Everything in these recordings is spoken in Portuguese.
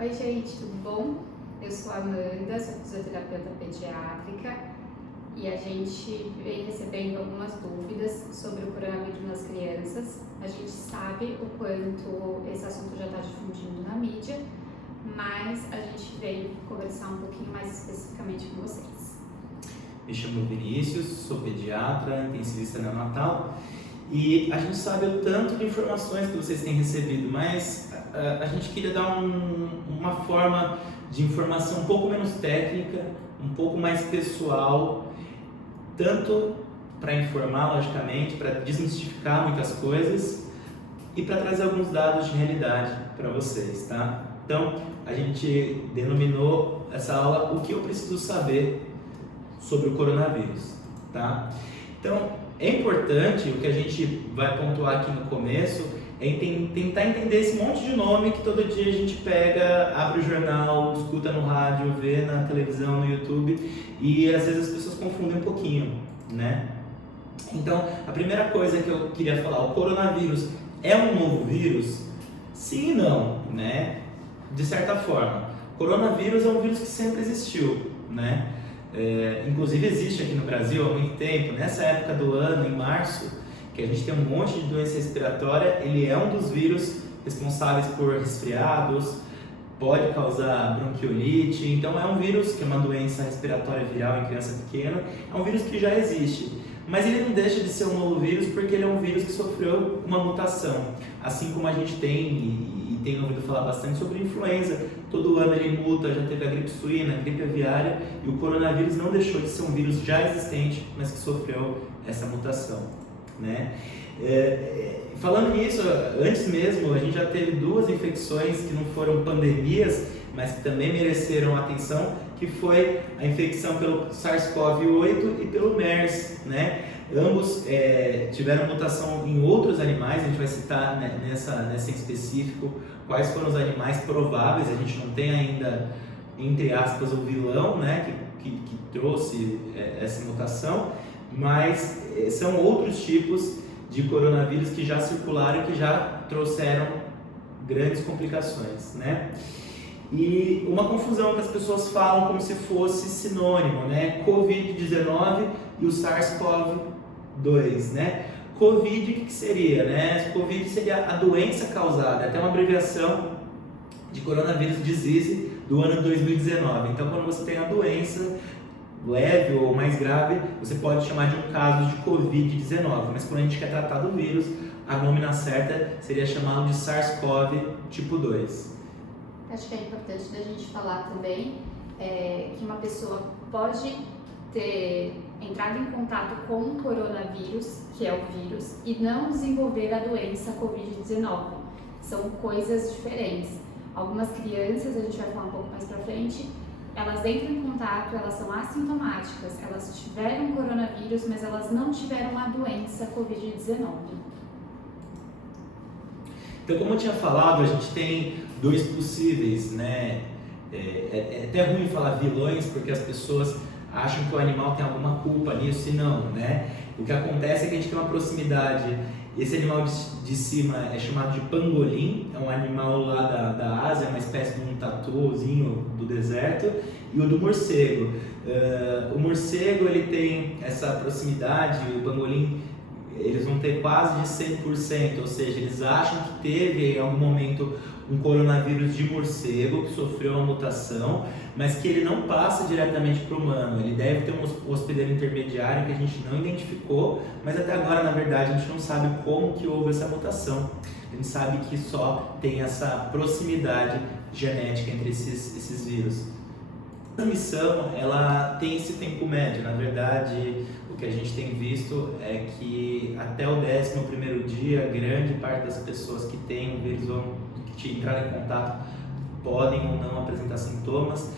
Oi, gente, tudo bom? Eu sou a Amanda, sou fisioterapeuta pediátrica e a gente vem recebendo algumas dúvidas sobre o coronavírus nas crianças. A gente sabe o quanto esse assunto já está difundindo na mídia, mas a gente veio conversar um pouquinho mais especificamente com vocês. Me chamo Vinícius, sou pediatra, intensivista neonatal e a gente sabe o tanto de informações que vocês têm recebido, mas a gente queria dar uma forma de informação um pouco menos técnica, um pouco mais pessoal, tanto para informar, logicamente, para desmistificar muitas coisas e para trazer alguns dados de realidade para vocês, tá? Então, a gente denominou essa aula O que eu preciso saber sobre o coronavírus, tá? Então, é importante, o que a gente vai pontuar aqui no começo, é tentar entender esse monte de nome que todo dia a gente pega, abre o jornal, escuta no rádio, vê na televisão, no YouTube, e às vezes as pessoas confundem um pouquinho, né? Então, a primeira coisa que eu queria falar, o coronavírus é um novo vírus? Sim e não, né? De certa forma. O coronavírus é um vírus que sempre existiu, né? Inclusive existe aqui no Brasil há muito tempo. Nessa época do ano, em março, que a gente tem um monte de doença respiratória, ele é um dos vírus responsáveis por resfriados, pode causar bronquiolite, então é um vírus que é uma doença respiratória viral em criança pequena, é um vírus que já existe, mas ele não deixa de ser um novo vírus porque ele é um vírus que sofreu uma mutação, assim como a gente tem ouvido falar bastante sobre influenza, todo ano ele muta, já teve a gripe suína, a gripe aviária, e o coronavírus não deixou de ser um vírus já existente, mas que sofreu essa mutação, né? Falando nisso, antes mesmo a gente já teve duas infecções que não foram pandemias, mas que também mereceram atenção, que foi a infecção pelo SARS-CoV-8 e pelo MERS, né? Ambos tiveram mutação em outros animais, a gente vai citar, né, nessa em específico quais foram os animais prováveis, a gente não tem ainda, entre aspas, o vilão, né, que trouxe essa mutação, mas são outros tipos de coronavírus que já circularam e que já trouxeram grandes complicações, né? E uma confusão que as pessoas falam como se fosse sinônimo, né? Covid-19 e o SARS-CoV-2, né? Covid, o que seria, né? Covid seria a doença causada, até uma abreviação de Coronavirus Disease do ano 2019. Então, quando você tem a doença leve ou mais grave, você pode chamar de um caso de Covid-19, mas quando a gente quer tratar do vírus, a nômina certa seria chamado de SARS-CoV tipo 2. Acho que é importante da gente falar também que uma pessoa pode ter entrado em contato com o coronavírus, que é o vírus, e não desenvolver a doença Covid-19. São coisas diferentes. Algumas crianças, a gente vai falar um pouco mais pra frente, elas entram em contato, elas são assintomáticas, elas tiveram coronavírus, mas elas não tiveram a doença Covid-19. Então, como eu tinha falado, a gente tem dois possíveis, né? É até ruim falar vilões, porque as pessoas acham que o animal tem alguma culpa nisso e não, né? O que acontece é que a gente tem uma proximidade. Esse animal de cima é chamado de pangolim, é um animal lá da Ásia, uma espécie de um tatuzinho do deserto, e o do morcego. O morcego ele tem essa proximidade, o pangolim eles vão ter quase de 100%, ou seja, eles acham que teve em algum momento um coronavírus de morcego que sofreu uma mutação, mas que ele não passa diretamente para o humano. Ele deve ter um hospedeiro intermediário que a gente não identificou, mas até agora, na verdade, a gente não sabe como que houve essa mutação. A gente sabe que só tem essa proximidade genética entre esses vírus. A transmissão, ela tem esse tempo médio. Na verdade, o que a gente tem visto é que até o 11º dia, grande parte das pessoas que têm o vírus vão que entraram em contato podem ou não apresentar sintomas.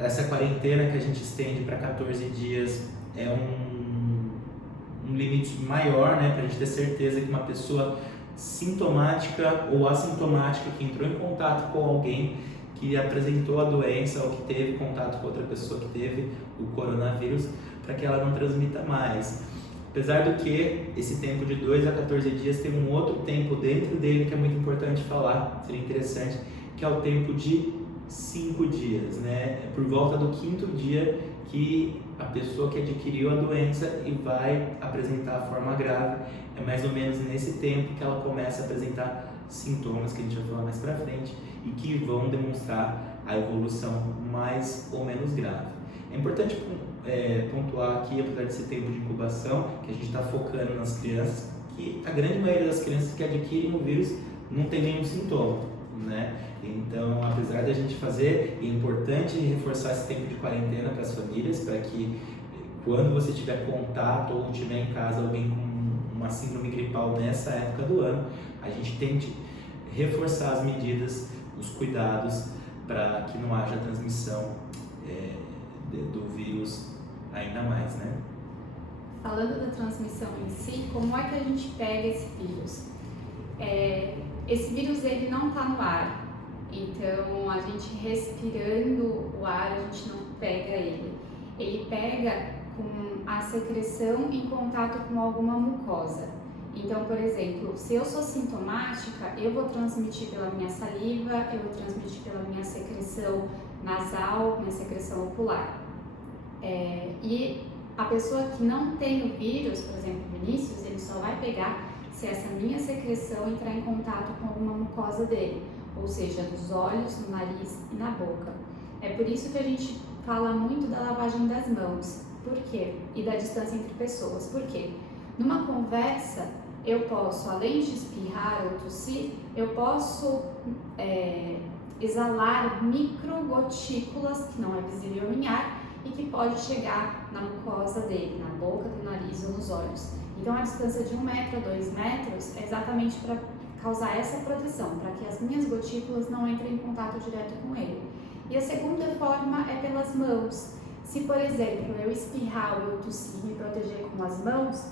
Essa quarentena que a gente estende para 14 dias é um limite maior, né, para a gente ter certeza que uma pessoa sintomática ou assintomática que entrou em contato com alguém que apresentou a doença ou que teve contato com outra pessoa que teve o coronavírus, para que ela não transmita mais. Apesar do que esse tempo de 2 a 14 dias tem um outro tempo dentro dele que é muito importante falar, seria interessante, que é o tempo de 5 dias, né? É por volta do 5º dia que a pessoa que adquiriu a doença e vai apresentar a forma grave. É mais ou menos nesse tempo que ela começa a apresentar sintomas que a gente vai falar mais pra frente e que vão demonstrar a evolução mais ou menos grave. É importante pontuar aqui, apesar desse tempo de incubação, que a gente está focando nas crianças, que a grande maioria das crianças que adquirem o vírus não tem nenhum sintoma, né? Então, apesar da gente fazer, é importante reforçar esse tempo de quarentena para as famílias, para que quando você tiver contato ou tiver em casa alguém com uma síndrome gripal nessa época do ano, a gente tente reforçar as medidas, os cuidados, para que não haja transmissão do vírus ainda mais, né? Falando da transmissão em si, como é que a gente pega esse vírus? Esse vírus ele não está no ar, então a gente respirando o ar, a gente não pega ele. Ele pega com a secreção em contato com alguma mucosa. Então, por exemplo, se eu sou sintomática, eu vou transmitir pela minha saliva, eu vou transmitir pela minha secreção nasal, minha secreção ocular. E a pessoa que não tem o vírus, por exemplo, o Vinícius, ele só vai pegar se essa minha secreção entrar em contato com alguma mucosa dele, ou seja, nos olhos, no nariz e na boca. É por isso que a gente fala muito da lavagem das mãos. Por quê? E da distância entre pessoas. Por quê? Numa conversa, eu posso, além de espirrar ou tossir, eu posso exalar microgotículas, que não é visível em ar, e que pode chegar na mucosa dele, na boca, do nariz ou nos olhos. Então, a distância de 1 metro a 2 metros é exatamente para causar essa proteção, para que as minhas gotículas não entrem em contato direto com ele. E a segunda forma é pelas mãos. Se, por exemplo, eu espirrar ou eu tossir, me proteger com as mãos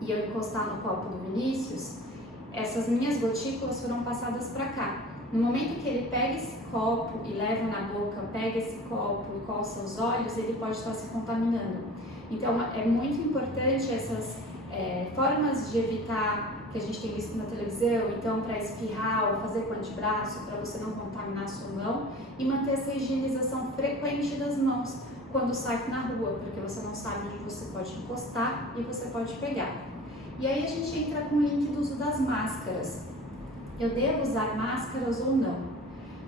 e eu encostar no copo do Vinícius, essas minhas gotículas foram passadas para cá. No momento que ele pega esse copo e leva na boca, pega esse copo e coça os olhos, ele pode estar se contaminando. Então, é muito importante essas formas de evitar que a gente tem visto na televisão, então para espirrar ou fazer com o antebraço, para você não contaminar a sua mão, e manter essa higienização frequente das mãos quando sai na rua, porque você não sabe onde você pode encostar e você pode pegar. E aí a gente entra com o link do uso das máscaras. Eu devo usar máscaras ou não?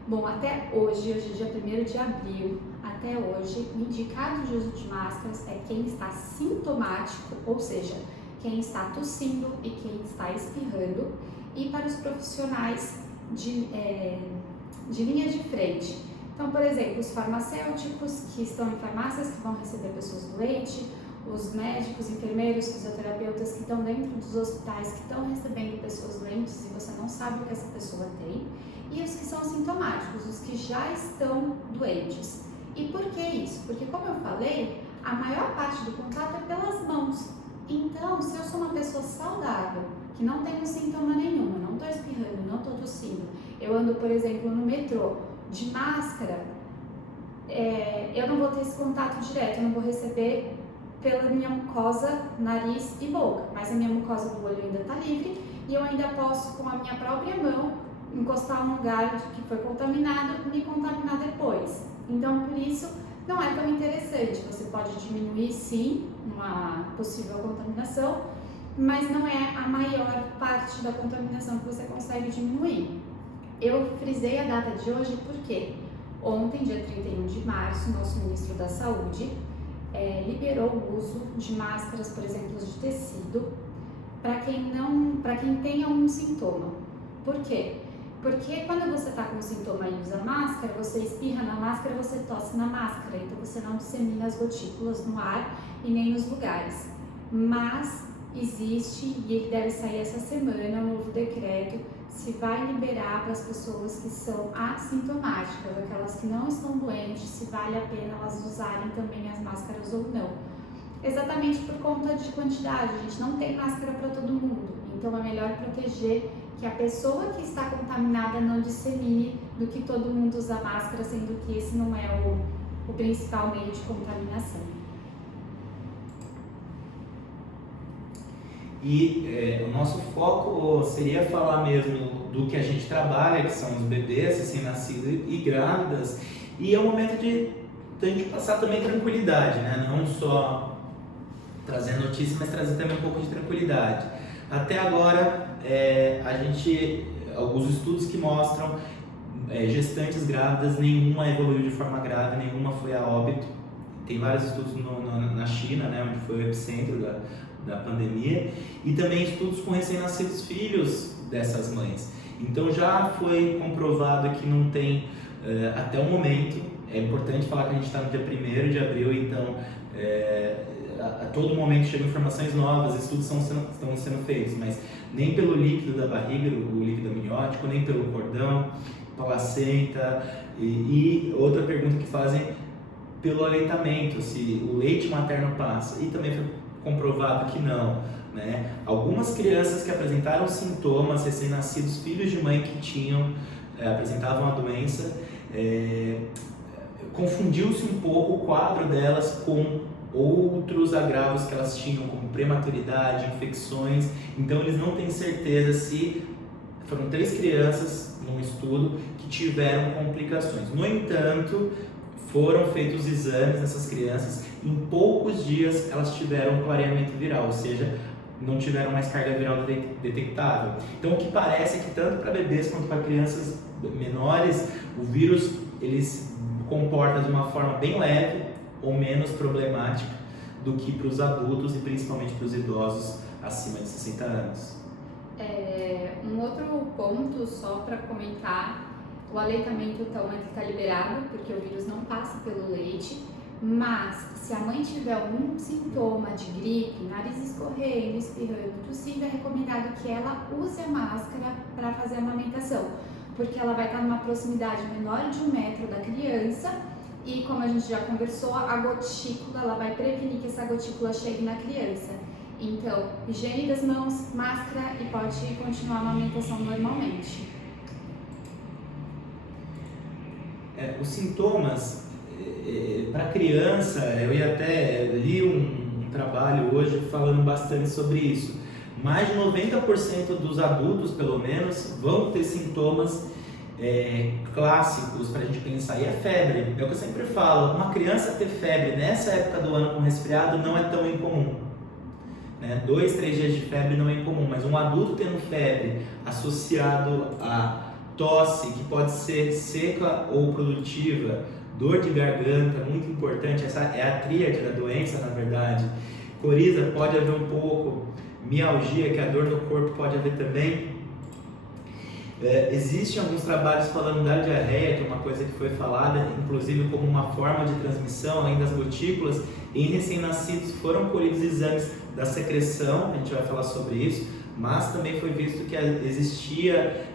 Bom, até hoje é dia 1º de abril, até hoje, o indicado de uso de máscaras é quem está sintomático, ou seja, quem está tossindo e quem está espirrando, e para os profissionais de linha de frente. Então, por exemplo, os farmacêuticos que estão em farmácias que vão receber pessoas doentes, os médicos, enfermeiros, fisioterapeutas que estão dentro dos hospitais que estão recebendo pessoas doentes e você não sabe o que essa pessoa tem, e os que são sintomáticos, os que já estão doentes. E por que isso? Porque, como eu falei, a maior parte do contato é pelas mãos. Então, se eu sou uma pessoa saudável, que não tem sintoma nenhum, eu não estou espirrando, não estou tossindo, eu ando, por exemplo, no metrô de máscara, eu não vou ter esse contato direto, eu não vou receber pela minha mucosa, nariz e boca, mas a minha mucosa do olho ainda está livre e eu ainda posso, com a minha própria mão, encostar um lugar que foi contaminado e me contaminar depois. Então, por isso, não é tão interessante. Você pode diminuir, sim, uma possível contaminação, mas não é a maior parte da contaminação que você consegue diminuir. Eu frisei a data de hoje porque ontem, dia 31 de março, nosso ministro da Saúde liberou o uso de máscaras, por exemplo, de tecido, para quem tem algum sintoma. Por quê? Porque quando você está com sintoma e usa máscara, você espirra na máscara, você tosse na máscara, então você não dissemina as gotículas no ar e nem nos lugares. Mas existe, e ele deve sair essa semana, um novo decreto, se vai liberar para as pessoas que são assintomáticas, aquelas que não estão doentes, se vale a pena elas usarem também as máscaras ou não. Exatamente por conta de quantidade, a gente não tem máscara para todo mundo, então é melhor proteger que a pessoa que está contaminada não dissemine do que todo mundo usa máscara, sendo que esse não é o principal meio de contaminação. E o nosso foco seria falar mesmo do que a gente trabalha, que são os bebês, recém-nascidos e grávidas, e é o momento de a gente passar também tranquilidade, né? Não só trazer notícias, mas trazer também um pouco de tranquilidade. Até agora, alguns estudos que mostram gestantes grávidas, nenhuma evoluiu de forma grave, nenhuma foi a óbito. Tem vários estudos na China, né, onde foi o epicentro da pandemia, e também estudos com recém-nascidos filhos dessas mães. Então já foi comprovado que não tem, até o momento, é importante falar que a gente está no dia 1º de abril, então a todo momento chegam informações novas, estudos estão sendo feitos, mas nem pelo líquido da barriga, o líquido amniótico, nem pelo cordão, placenta, e outra pergunta que fazem pelo aleitamento, se o leite materno passa, e também foi comprovado que não, né? Algumas crianças que apresentaram sintomas, recém-nascidos, filhos de mãe que apresentavam a doença, confundiu-se um pouco o quadro delas com outros agravos que elas tinham, como prematuridade, infecções. Então eles não têm certeza se foram 3 crianças num estudo que tiveram complicações. No entanto, foram feitos exames nessas crianças, em poucos dias elas tiveram clareamento viral, ou seja, não tiveram mais carga viral detectável. Então o que parece é que tanto para bebês quanto para crianças menores, o vírus ele se comporta de uma forma bem leve ou menos problemática do que para os adultos e principalmente para os idosos acima de 60 anos. Um outro ponto só para comentar, o aleitamento então ele está liberado porque o vírus não passa pelo leite, mas se a mãe tiver algum sintoma de gripe, nariz escorrendo, espirrando, tossindo, é recomendado que ela use a máscara para fazer a amamentação, porque ela vai estar numa proximidade menor de 1 metro da criança e, como a gente já conversou, a gotícula ela vai prevenir que essa gotícula chegue na criança. Então, higiene das mãos, máscara e pode continuar a amamentação normalmente. Os sintomas para criança, eu li um trabalho hoje falando bastante sobre isso. Mais de 90% dos adultos, pelo menos, vão ter sintomas clássicos para a gente pensar. E a febre, é o que eu sempre falo, uma criança ter febre nessa época do ano com resfriado não é tão incomum. 2, 3 dias de febre não é incomum, mas um adulto tendo febre associado a tosse, que pode ser seca ou produtiva, dor de garganta, muito importante, essa é a tríade da doença, na verdade. Coriza pode haver um pouco, mialgia, que é a dor no corpo, pode haver também. Existem alguns trabalhos falando da diarreia, que é uma coisa que foi falada, inclusive como uma forma de transmissão, além das gotículas. Em recém-nascidos foram colhidos exames da secreção, a gente vai falar sobre isso, mas também foi visto que existia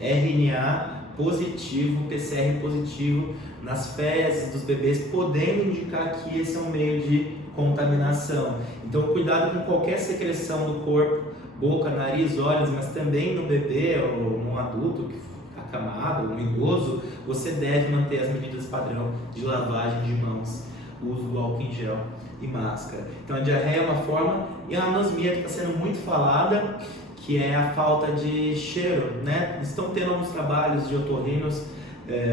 RNA positivo, PCR positivo nas fezes dos bebês, podendo indicar que esse é um meio de contaminação. Então, cuidado com qualquer secreção do corpo, boca, nariz, olhos, mas também no bebê ou no adulto acamado, um idoso, você deve manter as medidas padrão de lavagem de mãos, uso do álcool em gel e máscara. Então a diarreia é uma forma, e a anosmia que está sendo muito falada, que é a falta de cheiro, né? Estão tendo alguns trabalhos de otorrinos,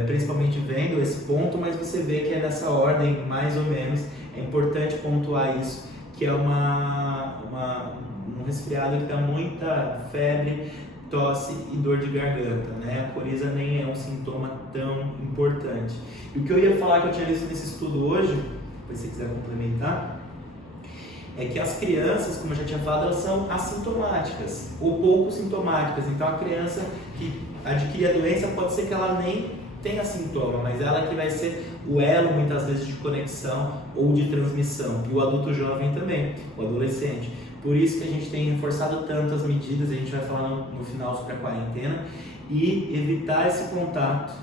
principalmente vendo esse ponto, mas você vê que é nessa ordem, mais ou menos. É importante pontuar isso, que é um resfriado que dá muita febre, tosse e dor de garganta, né? A coriza nem é um sintoma tão importante. E o que eu ia falar, que eu tinha visto nesse estudo hoje, se você quiser complementar, é que as crianças, como eu já tinha falado, elas são assintomáticas ou pouco sintomáticas. Então a criança que adquire a doença pode ser que ela nem tenha sintoma, mas ela que vai ser o elo muitas vezes de conexão ou de transmissão. E o adulto jovem também, o adolescente. Por isso que a gente tem reforçado tanto as medidas, a gente vai falar no final sobre a quarentena, e evitar esse contato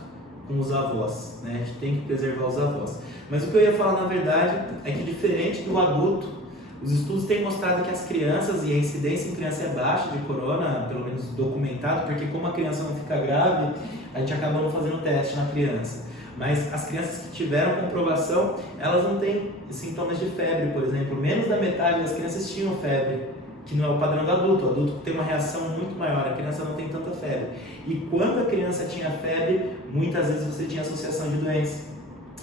com os avós, né? A gente tem que preservar os avós. Mas o que eu ia falar na verdade é que, diferente do adulto, os estudos têm mostrado que as crianças, e a incidência em criança é baixa de corona, pelo menos documentado, porque como a criança não fica grave, a gente acaba não fazendo teste na criança. Mas as crianças que tiveram comprovação, elas não têm sintomas de febre, por exemplo. Menos da metade das crianças tinham febre que não é o padrão do adulto. O adulto tem uma reação muito maior, a criança não tem tanta febre. E quando a criança tinha febre, muitas vezes você tinha associação de doença.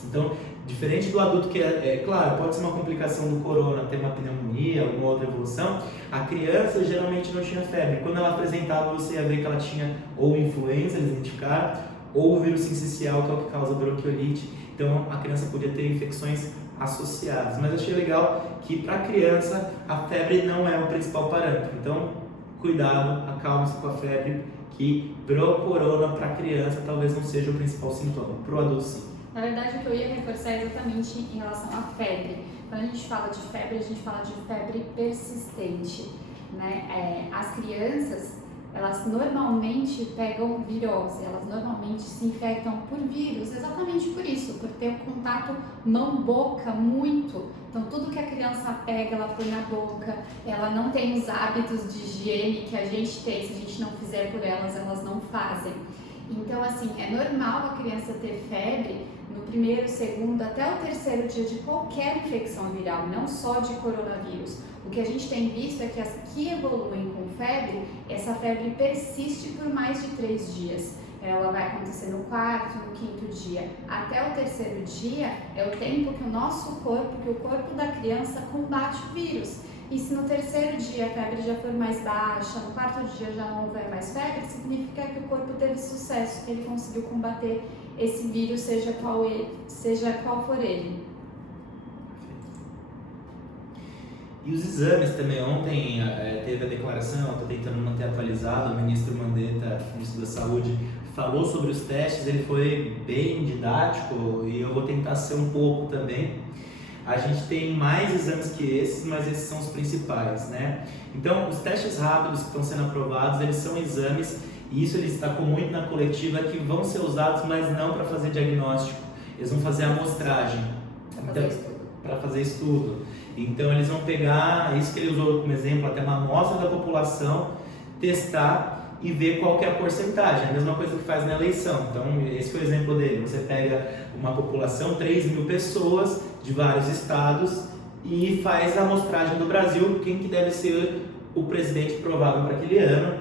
Então, diferente do adulto que claro, pode ser uma complicação do corona, ter uma pneumonia, alguma outra evolução, a criança geralmente não tinha febre. Quando ela apresentava, você ia ver que ela tinha ou influenza, eles identificaram, ou o vírus sincicial, que é o que causa bronquiolite. Então, a criança podia ter infecções associadas. Mas eu achei legal que para a criança a febre não é o principal parâmetro. Então, cuidado, acalme-se com a febre, que pro corona, para a criança, talvez não seja o principal sintoma, pro adulto sim. Na verdade, o que eu ia reforçar é exatamente em relação à febre. Quando a gente fala de febre, a gente fala de febre persistente, né? As crianças, elas normalmente pegam virose, elas normalmente se infectam por vírus, exatamente por isso, por ter um contato mão-boca muito. Então, tudo que a criança pega, ela põe na boca, ela não tem os hábitos de higiene que a gente tem, se a gente não fizer por elas, elas não fazem. Então, assim, é normal a criança ter febre no primeiro, segundo, até o terceiro dia de qualquer infecção viral, não só de coronavírus. O que a gente tem visto é que as que evoluem com febre, essa febre persiste por mais de 3 dias. Ela vai acontecer no quarto, no quinto dia. Até o terceiro dia é o tempo que o corpo da criança combate o vírus. E se no terceiro dia a febre já for mais baixa, no quarto dia já não houver mais febre, significa que o corpo teve sucesso, que ele conseguiu combater esse vírus, seja qual for ele. E os exames também, ontem teve a declaração, estou tentando manter atualizado, o ministro Mandetta, ministro da Saúde, falou sobre os testes, ele foi bem didático e eu vou tentar ser um pouco também. A gente tem mais exames que esses, mas esses são os principais, né? Então, os testes rápidos que estão sendo aprovados, eles são exames, e isso ele destacou muito na coletiva, que vão ser usados, mas não para fazer diagnóstico. Eles vão fazer amostragem. Para fazer estudo. Então, eles vão pegar, isso que ele usou como exemplo, até uma amostra da população, testar e ver qual que é a porcentagem. A mesma coisa que faz na eleição. Então, esse foi o exemplo dele. Você pega uma população, 3.000 pessoas de vários estados e faz a amostragem do Brasil, quem que deve ser o presidente provável para aquele ano,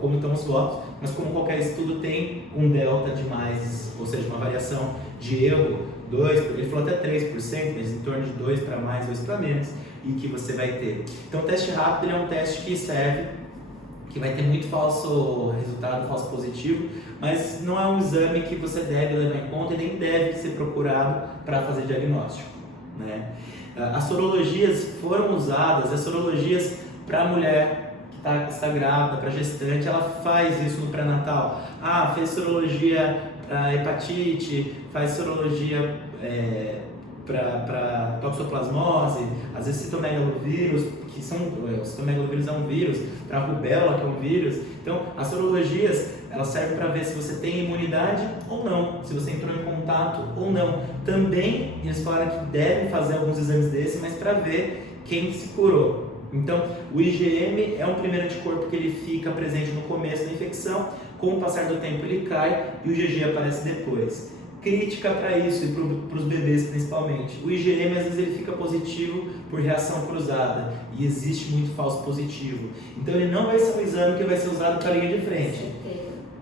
como estão os votos, mas como qualquer estudo tem um delta de mais, ou seja, uma variação de erro, 2, ele falou até 3%, mas em torno de 2 para mais, 2 para menos, e que você vai ter. Então, o teste rápido é um teste que serve, que vai ter muito falso resultado, falso positivo, mas não é um exame que você deve levar em conta e nem deve ser procurado para fazer diagnóstico, né? As sorologias foram usadas, as sorologias para a mulher que está grávida, para gestante, ela faz isso no pré-natal. Fez sorologia para hepatite, faz sorologia para toxoplasmose, às vezes citomegalovírus, o citomegalovírus é um vírus, para rubéola, que é um vírus. Então, as sorologias, elas servem para ver se você tem imunidade ou não, se você entrou em contato ou não. Também, eles falaram que devem fazer alguns exames desses, mas para ver quem se curou. Então, o IgM é um primeiro anticorpo que ele fica presente no começo da infecção, com o passar do tempo ele cai e o IgG aparece depois. Crítica para isso e para os bebês principalmente. O IgM às vezes ele fica positivo por reação cruzada e existe muito falso positivo. Então ele não vai ser um exame que vai ser usado para a linha de frente.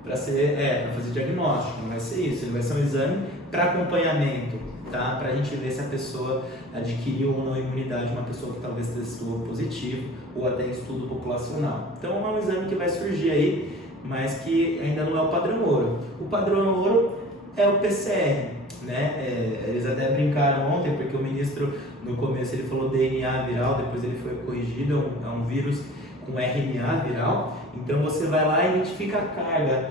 Para fazer diagnóstico, não vai ser isso. Ele vai ser um exame para acompanhamento, tá? Para a gente ver se a pessoa adquiriu ou não imunidade, uma pessoa que talvez testou positivo ou até estudo populacional. Então é um exame que vai surgir aí, mas que ainda não é o padrão ouro. O padrão ouro é o PCR, né? Eles até brincaram ontem, porque o ministro, no começo, ele falou DNA viral, depois ele foi corrigido, é um vírus com RNA viral. Então você vai lá e identifica a carga.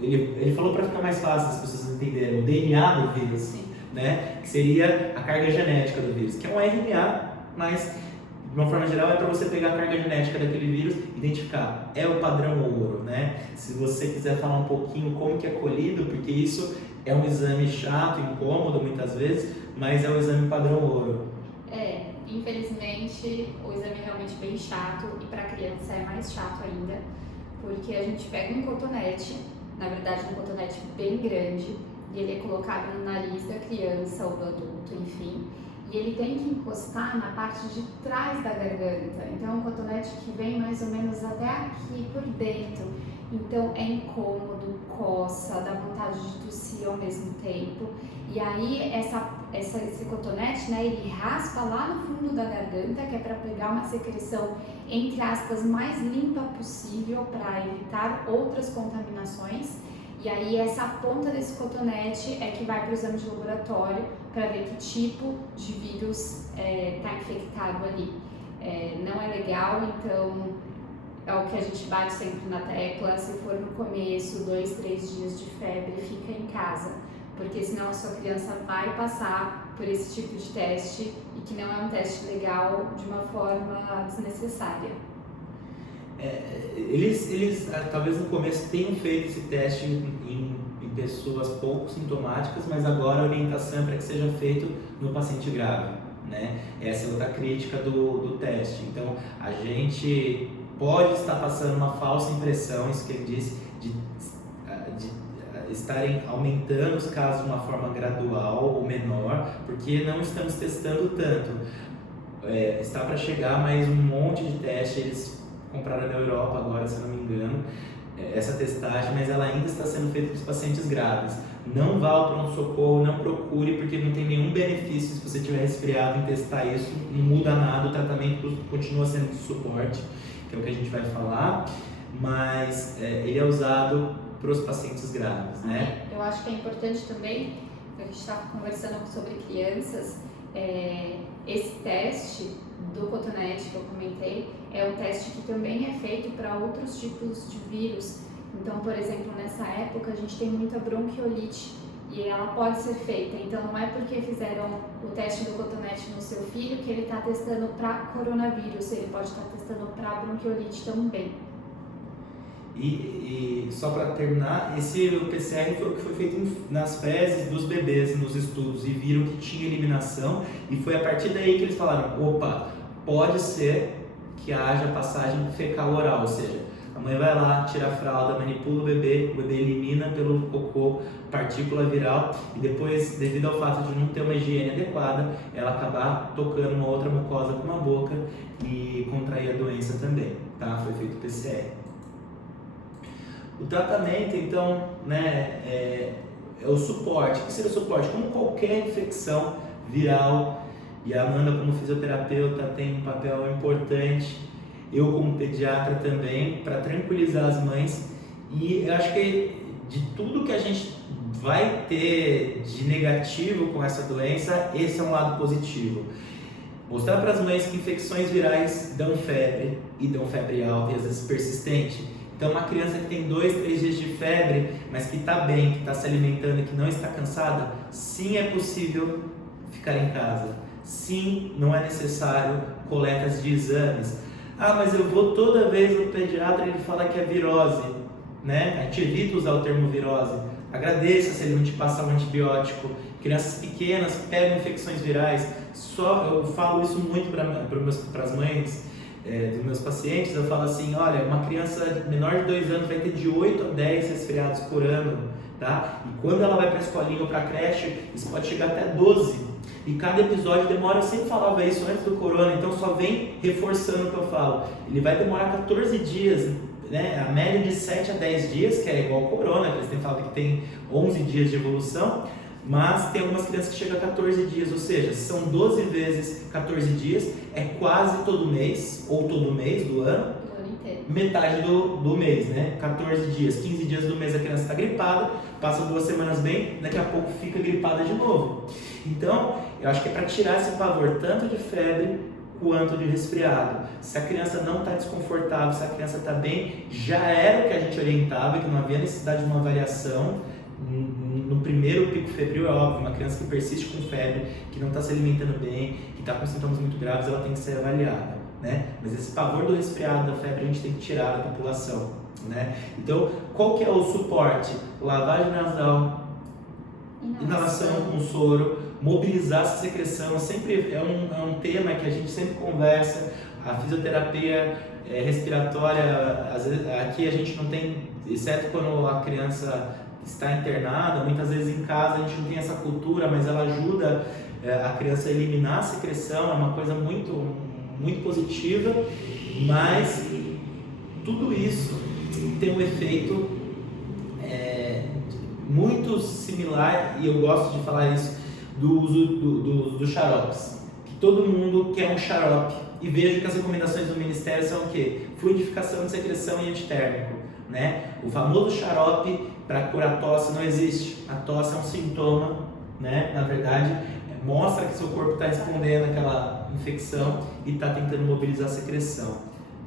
Ele falou para ficar mais fácil as pessoas entenderem, o DNA do vírus, né? Que seria a carga genética do vírus, que é um RNA, mas de uma forma geral é para você pegar a carga genética daquele vírus e identificar. É o padrão ouro, né? Se você quiser falar um pouquinho como que é colhido, porque isso é um exame chato, incômodo muitas vezes, mas é o exame padrão ouro. Infelizmente o exame é realmente bem chato e para criança é mais chato ainda, porque a gente pega um cotonete, na verdade um cotonete bem grande, e ele é colocado no nariz da criança ou do adulto, enfim, e ele tem que encostar na parte de trás da garganta. Então é um cotonete que vem mais ou menos até aqui por dentro. Então é incômodo, coça, dá vontade de tossir ao mesmo tempo. E aí esse cotonete, né, ele raspa lá no fundo da garganta, que é para pegar uma secreção, entre aspas, mais limpa possível para evitar outras contaminações. E aí essa ponta desse cotonete é que vai para o exame de laboratório para ver que tipo de vírus está infectado ali. Não é legal, então é o que a gente bate sempre na tecla: se for no começo, 2, 3 dias de febre, fica em casa, porque senão a sua criança vai passar por esse tipo de teste e que não é um teste legal de uma forma desnecessária. Eles talvez no começo tenham feito esse teste em pessoas pouco sintomáticas, mas agora a orientação é para que seja feito no paciente grave, né? Essa é outra crítica do teste. Então, a gente pode estar passando uma falsa impressão, isso que ele disse, de estarem aumentando os casos de uma forma gradual ou menor, porque não estamos testando tanto. Está para chegar mais um monte de teste, eles compraram na Europa agora, se não me engano, essa testagem, mas ela ainda está sendo feita para os pacientes graves. Não vá ao pronto-socorro, não procure, porque não tem nenhum benefício se você tiver resfriado em testar isso, não muda nada, o tratamento continua sendo de suporte, que é o que a gente vai falar, mas ele é usado para os pacientes graves, né? Eu acho que é importante também, a gente está conversando sobre crianças, esse teste do cotonete que eu comentei é um teste que também é feito para outros tipos de vírus. Então, por exemplo, nessa época a gente tem muita bronquiolite e ela pode ser feita. Então, não é porque fizeram o teste do cotonete no seu filho que ele está testando para coronavírus, ele pode estar testando para bronquiolite também. E só para terminar, esse PCR foi o que foi feito nas fezes dos bebês nos estudos e viram que tinha eliminação, e foi a partir daí que eles falaram: opa, pode ser que haja passagem fecal oral, ou seja, a mãe vai lá, tira a fralda, manipula o bebê elimina pelo cocô partícula viral, e depois, devido ao fato de não ter uma higiene adequada, ela acabar tocando uma outra mucosa com uma boca e contrair a doença também, tá? Foi feito o PCR. O tratamento, então, né, é o suporte. O que seria o suporte? Como qualquer infecção viral, e a Amanda, como fisioterapeuta, tem um papel importante, eu como pediatra também, para tranquilizar as mães. E eu acho que de tudo que a gente vai ter de negativo com essa doença, esse é um lado positivo. Mostrar para as mães que infecções virais dão febre, e dão febre alta e às vezes persistente. Então, uma criança que tem 2, 3 dias de febre, mas que está bem, que está se alimentando e que não está cansada, sim, é possível ficar em casa. Sim, não é necessário coletas de exames. Ah, mas eu vou toda vez no pediatra e ele fala que é virose, né? A gente evita usar o termo virose. Agradeça se ele não te passar um antibiótico. Crianças pequenas pegam infecções virais. Eu falo isso muito para as mães dos meus pacientes. Eu falo assim: olha, uma criança menor de 2 anos vai ter de 8 a 10 resfriados por ano, tá? E quando ela vai para a escolinha ou para a creche, isso pode chegar até 12. E cada episódio demora, eu sempre falava isso antes do corona, então só vem reforçando o que eu falo. Ele vai demorar 14 dias, né? A média de 7 a 10 dias, que é igual ao corona, que eles têm falado que tem 11 dias de evolução, mas tem algumas crianças que chegam a 14 dias, ou seja, são 12 vezes 14 dias, é quase todo mês, ou todo mês do ano, metade do mês, né? 14 dias, 15 dias do mês a criança está gripada, passa 2 semanas bem, daqui a pouco fica gripada de novo. Então, eu acho que é para tirar esse pavor tanto de febre quanto de resfriado. Se a criança não está desconfortável, se a criança está bem, já era o que a gente orientava, que não havia necessidade de uma avaliação. No primeiro pico febril, é óbvio, uma criança que persiste com febre, que não está se alimentando bem, que está com sintomas muito graves, ela tem que ser avaliada, né? Mas esse pavor do resfriado, da febre, a gente tem que tirar da população, né? Então, qual que é o suporte? Lavagem nasal, inalação com soro, mobilizar essa secreção, sempre é um tema que a gente sempre conversa. A fisioterapia respiratória, às vezes, aqui a gente não tem, exceto quando a criança está internada, muitas vezes em casa a gente não tem essa cultura, mas ela ajuda a criança eliminar a secreção é uma coisa muito, muito positiva, mas tudo isso tem um efeito muito similar, e eu gosto de falar isso, do uso dos xaropes. Que todo mundo quer um xarope, e vejo que as recomendações do Ministério são o quê? Fluidificação de secreção e antitérmico, né? O famoso xarope para curar tosse não existe. A tosse é um sintoma, né? Na verdade, mostra que seu corpo está respondendo àquela infecção e está tentando mobilizar a secreção,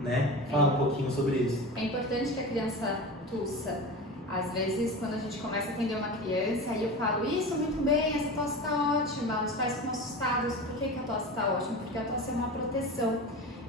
né? Fala um pouquinho sobre isso. É importante que a criança tussa. Às vezes, quando a gente começa a atender uma criança, aí eu falo, isso, muito bem, essa tosse está ótima. Os pais ficam assustados. Por que a tosse está ótima? Porque a tosse é uma proteção.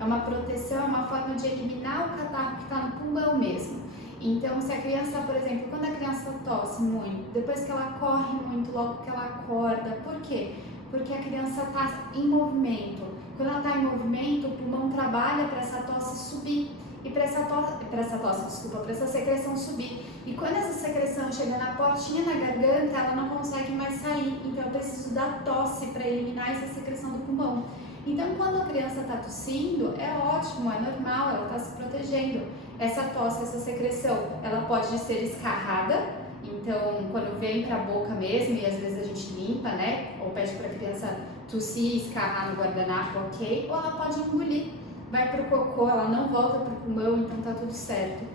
É uma proteção, é uma forma de eliminar o catarro que está no pulmão mesmo. Então, se a criança, por exemplo, quando a criança tosse muito, depois que ela corre muito, logo que ela acorda, por quê? Porque a criança está em movimento. Quando ela está em movimento, o pulmão trabalha para essa tosse subir. E para essa secreção subir. E quando essa secreção chega na portinha na garganta, ela não consegue mais sair. Então eu preciso da tosse para eliminar essa secreção do pulmão. Então quando a criança está tossindo, é ótimo, é normal, ela está se protegendo. Essa tosse, essa secreção, ela pode ser escarrada. Então quando vem para a boca mesmo, e às vezes a gente limpa, né? Ou pede para a criança tossir e escarrar no guardanapo, ok? Ou ela pode engolir. Vai para o cocô, ela não volta para o pulmão, então tá tudo certo.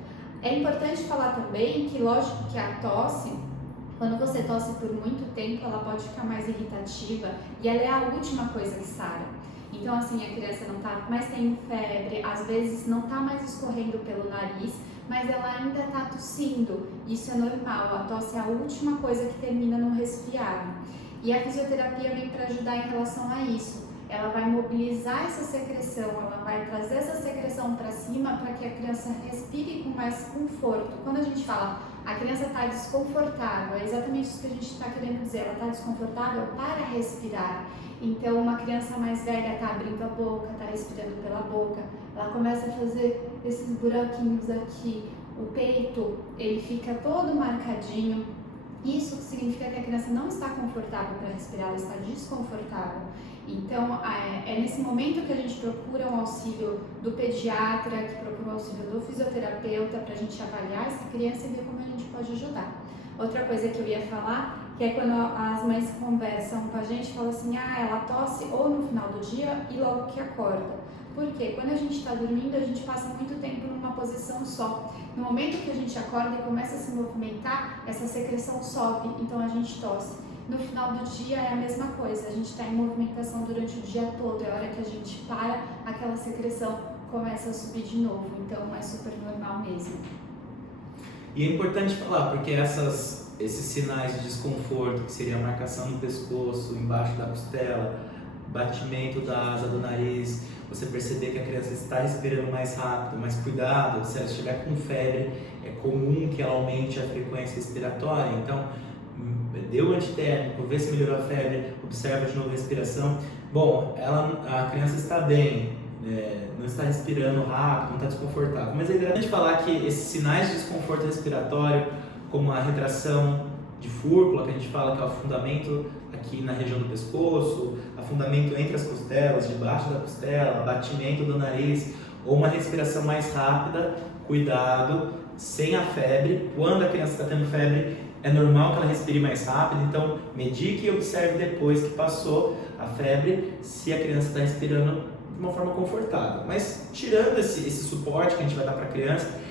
É importante falar também que, lógico que a tosse, quando você tosse por muito tempo, ela pode ficar mais irritativa e ela é a última coisa que sara. Então, assim, a criança não tá mais tendo febre, às vezes não tá mais escorrendo pelo nariz, mas ela ainda tá tossindo. Isso é normal, a tosse é a última coisa que termina no resfriado. E a fisioterapia vem para ajudar em relação a isso. Ela vai mobilizar essa secreção, ela vai trazer essa secreção para cima para que a criança respire com mais conforto. Quando a gente fala a criança está desconfortável, é exatamente isso que a gente está querendo dizer, ela está desconfortável para respirar. Então uma criança mais velha está abrindo a boca, está respirando pela boca, ela começa a fazer esses buraquinhos aqui, o peito ele fica todo marcadinho. Isso significa que a criança não está confortável para respirar, ela está desconfortável. Então, é nesse momento que a gente procura um auxílio do pediatra, que procura um auxílio do fisioterapeuta para a gente avaliar essa criança e ver como a gente pode ajudar. Outra coisa que eu ia falar, que é quando as mães conversam com a gente, falam assim, ela tosse ou no final do dia e logo que acorda. Por quê? Quando a gente está dormindo, a gente passa muito tempo numa posição só. No momento que a gente acorda e começa a se movimentar, essa secreção sobe, então a gente tosse. No final do dia é a mesma coisa, a gente está em movimentação durante o dia todo, é a hora que a gente para, aquela secreção começa a subir de novo, então é super normal mesmo. E é importante falar, porque esses sinais de desconforto, que seria a marcação no pescoço, embaixo da costela, batimento da asa do nariz, você perceber que a criança está respirando mais rápido, mas cuidado, se ela estiver com febre, é comum que ela aumente a frequência respiratória, então deu o antitérmico, vê se melhorou a febre, observa de novo a respiração. Bom, a criança está bem, não está respirando rápido, não está desconfortável, mas é importante falar que esses sinais de desconforto respiratório, como a retração de fúrcula, que a gente fala que é o afundamento aqui na região do pescoço, afundamento entre as costelas, debaixo da costela, batimento do nariz, ou uma respiração mais rápida, cuidado, sem a febre. Quando a criança está tendo febre, é normal que ela respire mais rápido, então medique e observe depois que passou a febre se a criança está respirando de uma forma confortável. Mas tirando esse suporte que a gente vai dar para a criança,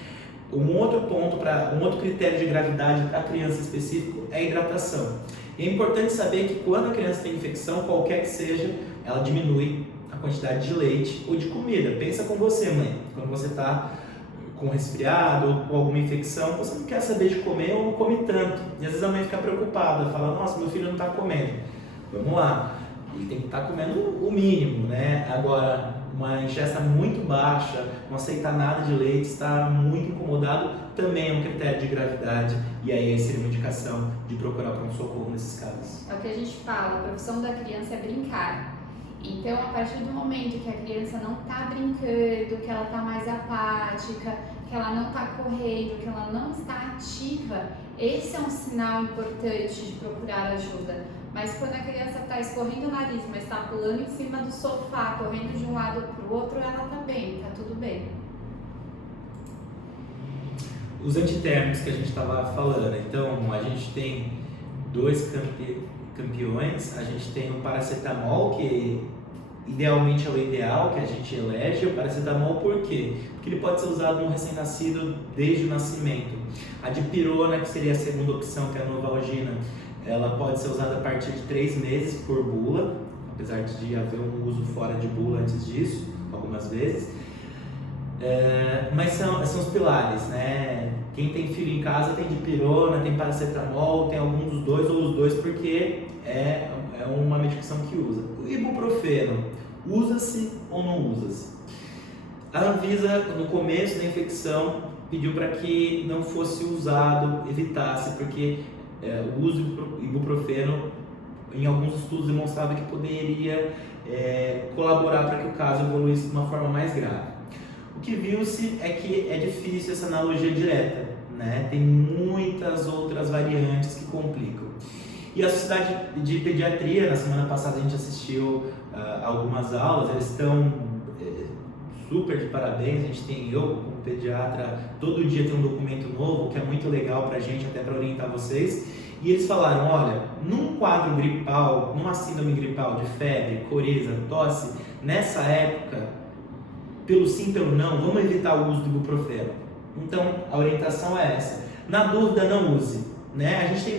um outro critério de gravidade para a criança específico é a hidratação. E é importante saber que quando a criança tem infecção, qualquer que seja, ela diminui a quantidade de leite ou de comida. Pensa com você, mãe, quando você está com resfriado ou com alguma infecção, você não quer saber de comer ou não come tanto. E às vezes a mãe fica preocupada, fala, nossa, meu filho não está comendo. Vamos lá, ele tem que estar comendo o mínimo, né? Agora, uma ingesta muito baixa, não aceitar nada de leite, está muito incomodado, também é um critério de gravidade, e aí seria uma indicação de procurar por um socorro nesses casos. É o que a gente fala, a profissão da criança é brincar. Então, a partir do momento que a criança não está brincando, que ela está mais apática, que ela não está correndo, que ela não está ativa, esse é um sinal importante de procurar ajuda. Mas quando a criança está escorrendo o nariz, mas está pulando em cima do sofá, correndo de um lado para o outro, ela está bem, está tudo bem. Os antitérmicos que a gente estava falando, então a gente tem dois campeões, a gente tem o paracetamol, que idealmente é o ideal que a gente elege. O paracetamol por quê? Porque ele pode ser usado no recém-nascido desde o nascimento. A dipirona, que seria a segunda opção, que é a Novalgina, ela pode ser usada a partir de 3 meses por bula, apesar de haver um uso fora de bula antes disso, algumas vezes. Mas são os pilares, né? Quem tem filho em casa tem dipirona, tem paracetamol, tem algum dos dois ou os dois, porque é uma medicação que usa. O ibuprofeno, usa-se ou não usa-se? A Anvisa, no começo da infecção, pediu para que não fosse usado, evitasse, porque o uso do ibuprofeno, em alguns estudos, demonstrava que poderia colaborar para que o caso evoluísse de uma forma mais grave. O que viu-se é que é difícil essa analogia direta, né? Tem muitas outras variantes que complicam. E a Sociedade de Pediatria, na semana passada a gente assistiu algumas aulas, eles estão super de parabéns. A gente tem, eu como pediatra, todo dia tem um documento novo, que é muito legal pra gente, até para orientar vocês. E eles falaram, olha, num quadro gripal, numa síndrome gripal de febre, coriza, tosse, nessa época, pelo sim, pelo não, vamos evitar o uso do ibuprofeno. Então, a orientação é essa. Na dúvida, não use, né? A gente tem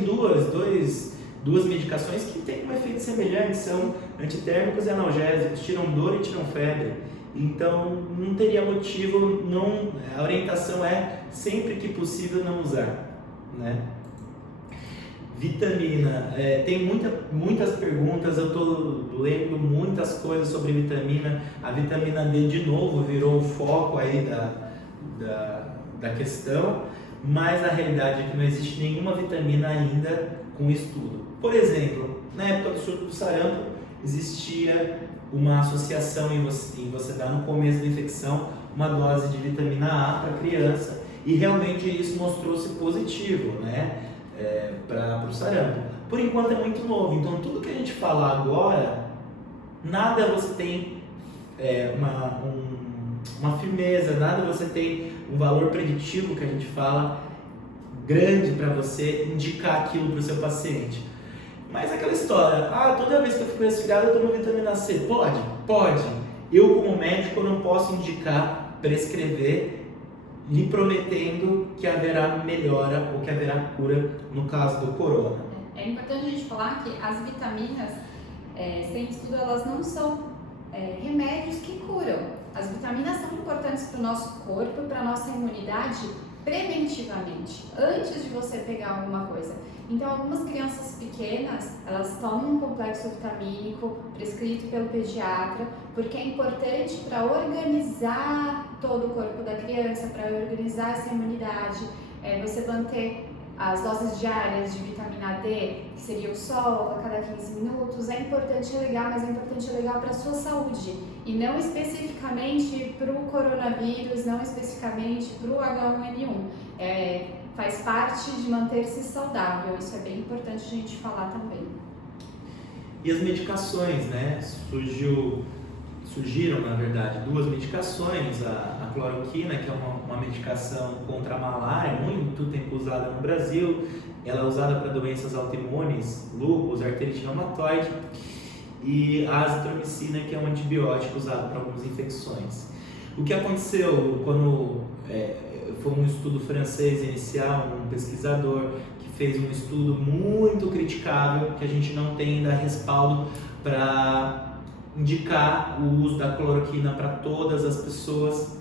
duas medicações que têm um efeito semelhante, são antitérmicos e analgésicos, tiram dor e tiram febre. Então, não teria motivo, a orientação é sempre que possível não usar, né? Vitamina, tem muitas perguntas, eu estou lendo muitas coisas sobre vitamina. A vitamina D de novo virou o foco aí da questão, mas a realidade é que não existe nenhuma vitamina ainda com estudo. Por exemplo, na época do surto do sarampo, existia uma associação em você dar no começo da infecção uma dose de vitamina A para a criança, e realmente isso mostrou-se positivo, né? Para o sarampo. Por enquanto é muito novo, então tudo que a gente falar agora, nada você tem uma firmeza, nada você tem um valor preditivo que a gente fala grande para você indicar aquilo para o seu paciente. Mas aquela história, toda vez que eu fico resfriado eu tomo vitamina C, pode. Eu como médico não posso indicar, prescrever, lhe prometendo que haverá melhora ou que haverá cura no caso do corona. É importante a gente falar que as vitaminas, sem estudo, elas não são remédios que curam. As vitaminas são importantes para o nosso corpo e para a nossa imunidade preventivamente, antes de você pegar alguma coisa. Então, algumas crianças pequenas, elas tomam um complexo vitamínico prescrito pelo pediatra, porque é importante para organizar todo o corpo da criança, para organizar essa imunidade, você manter as doses diárias de vitamina D, que seria o sol, a cada 15 minutos, é importante e legal, mas é importante e legal para a sua saúde, e não especificamente para o coronavírus, não especificamente para o H1N1. Faz parte de manter-se saudável, isso é bem importante a gente falar também. E as medicações, né? Surgiram, na verdade, 2 medicações, a cloroquina, que é uma medicação contra a malária, muito tempo usada no Brasil. Ela é usada para doenças autoimunes, lúpus, artrite reumatoide, e a azitromicina, que é um antibiótico usado para algumas infecções. O que aconteceu quando foi um estudo francês inicial, um pesquisador que fez um estudo muito criticável, que a gente não tem ainda respaldo para indicar o uso da cloroquina para todas as pessoas,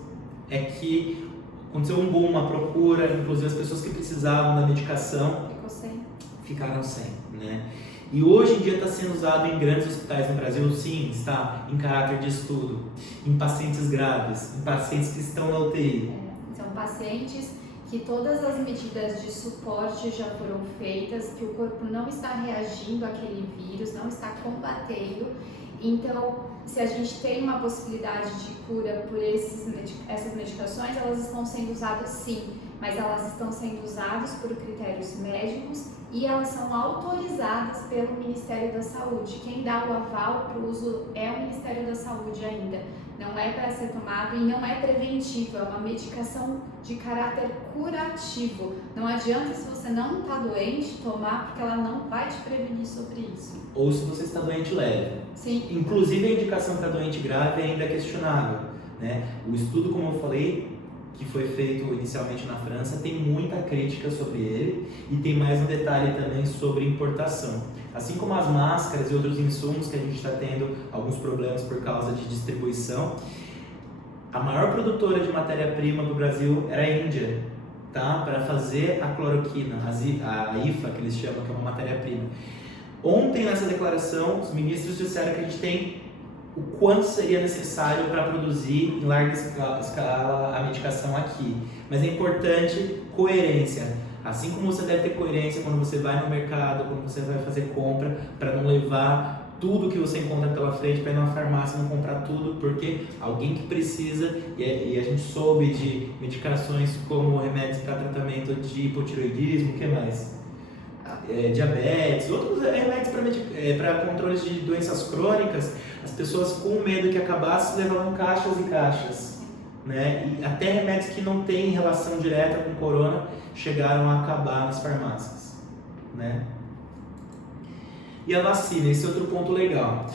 é que aconteceu um boom, uma procura, inclusive as pessoas que precisavam da medicação ficaram sem, né? E hoje em dia está sendo usado em grandes hospitais no Brasil, sim, está em caráter de estudo, em pacientes graves, em pacientes que estão na UTI. São pacientes que todas as medidas de suporte já foram feitas, que o corpo não está reagindo àquele vírus, não está combatendo. Então, se a gente tem uma possibilidade de cura por essas medicações, elas estão sendo usadas sim. mas elas estão sendo usadas por critérios médicos e elas são autorizadas pelo Ministério da Saúde. Quem dá o aval para o uso é o Ministério da Saúde ainda. Não é para ser tomado e não é preventivo, é uma medicação de caráter curativo. Não adianta, se você não está doente, tomar, porque ela não vai te prevenir sobre isso. Ou se você está doente leve. Sim. Inclusive a indicação para doente grave ainda é questionável, né? O estudo, como eu falei, que foi feito inicialmente na França, tem muita crítica sobre ele e tem mais um detalhe também sobre importação. Assim como as máscaras e outros insumos que a gente está tendo alguns problemas por causa de distribuição, a maior produtora de matéria-prima do Brasil era a Índia, tá? Para fazer a cloroquina, a IFA, que eles chamam, que é uma matéria-prima. Ontem, nessa declaração, os ministros disseram que a gente tem o quanto seria necessário para produzir em larga escala a medicação aqui. Mas é importante coerência. Assim como você deve ter coerência quando você vai no mercado, quando você vai fazer compra, para não levar tudo que você encontra pela frente para ir numa farmácia e não comprar tudo, porque alguém que precisa, e a gente soube de medicações como remédios para tratamento de hipotireoidismo, o que mais? Diabetes, outros remédios para controles de doenças crônicas, as pessoas com medo que acabasse levavam caixas e caixas, né? E até remédios que não têm relação direta com corona chegaram a acabar nas farmácias, né? E a vacina, esse é outro ponto legal.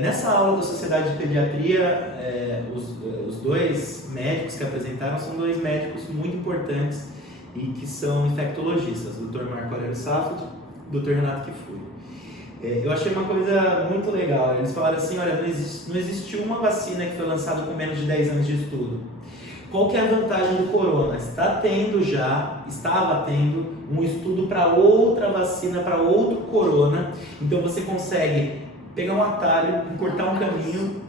Nessa aula da Sociedade de Pediatria, os dois médicos que apresentaram são dois médicos muito importantes e que são infectologistas, o Dr. Marco Aurélio Safad e o Dr. Renato Kifuri. Eu achei uma coisa muito legal. Eles falaram assim, olha, não existiu uma vacina que foi lançada com menos de 10 anos de estudo. Qual que é a vantagem do corona? Estava tendo um estudo para outra vacina, para outro corona. Então você consegue pegar um atalho, encurtar um caminho,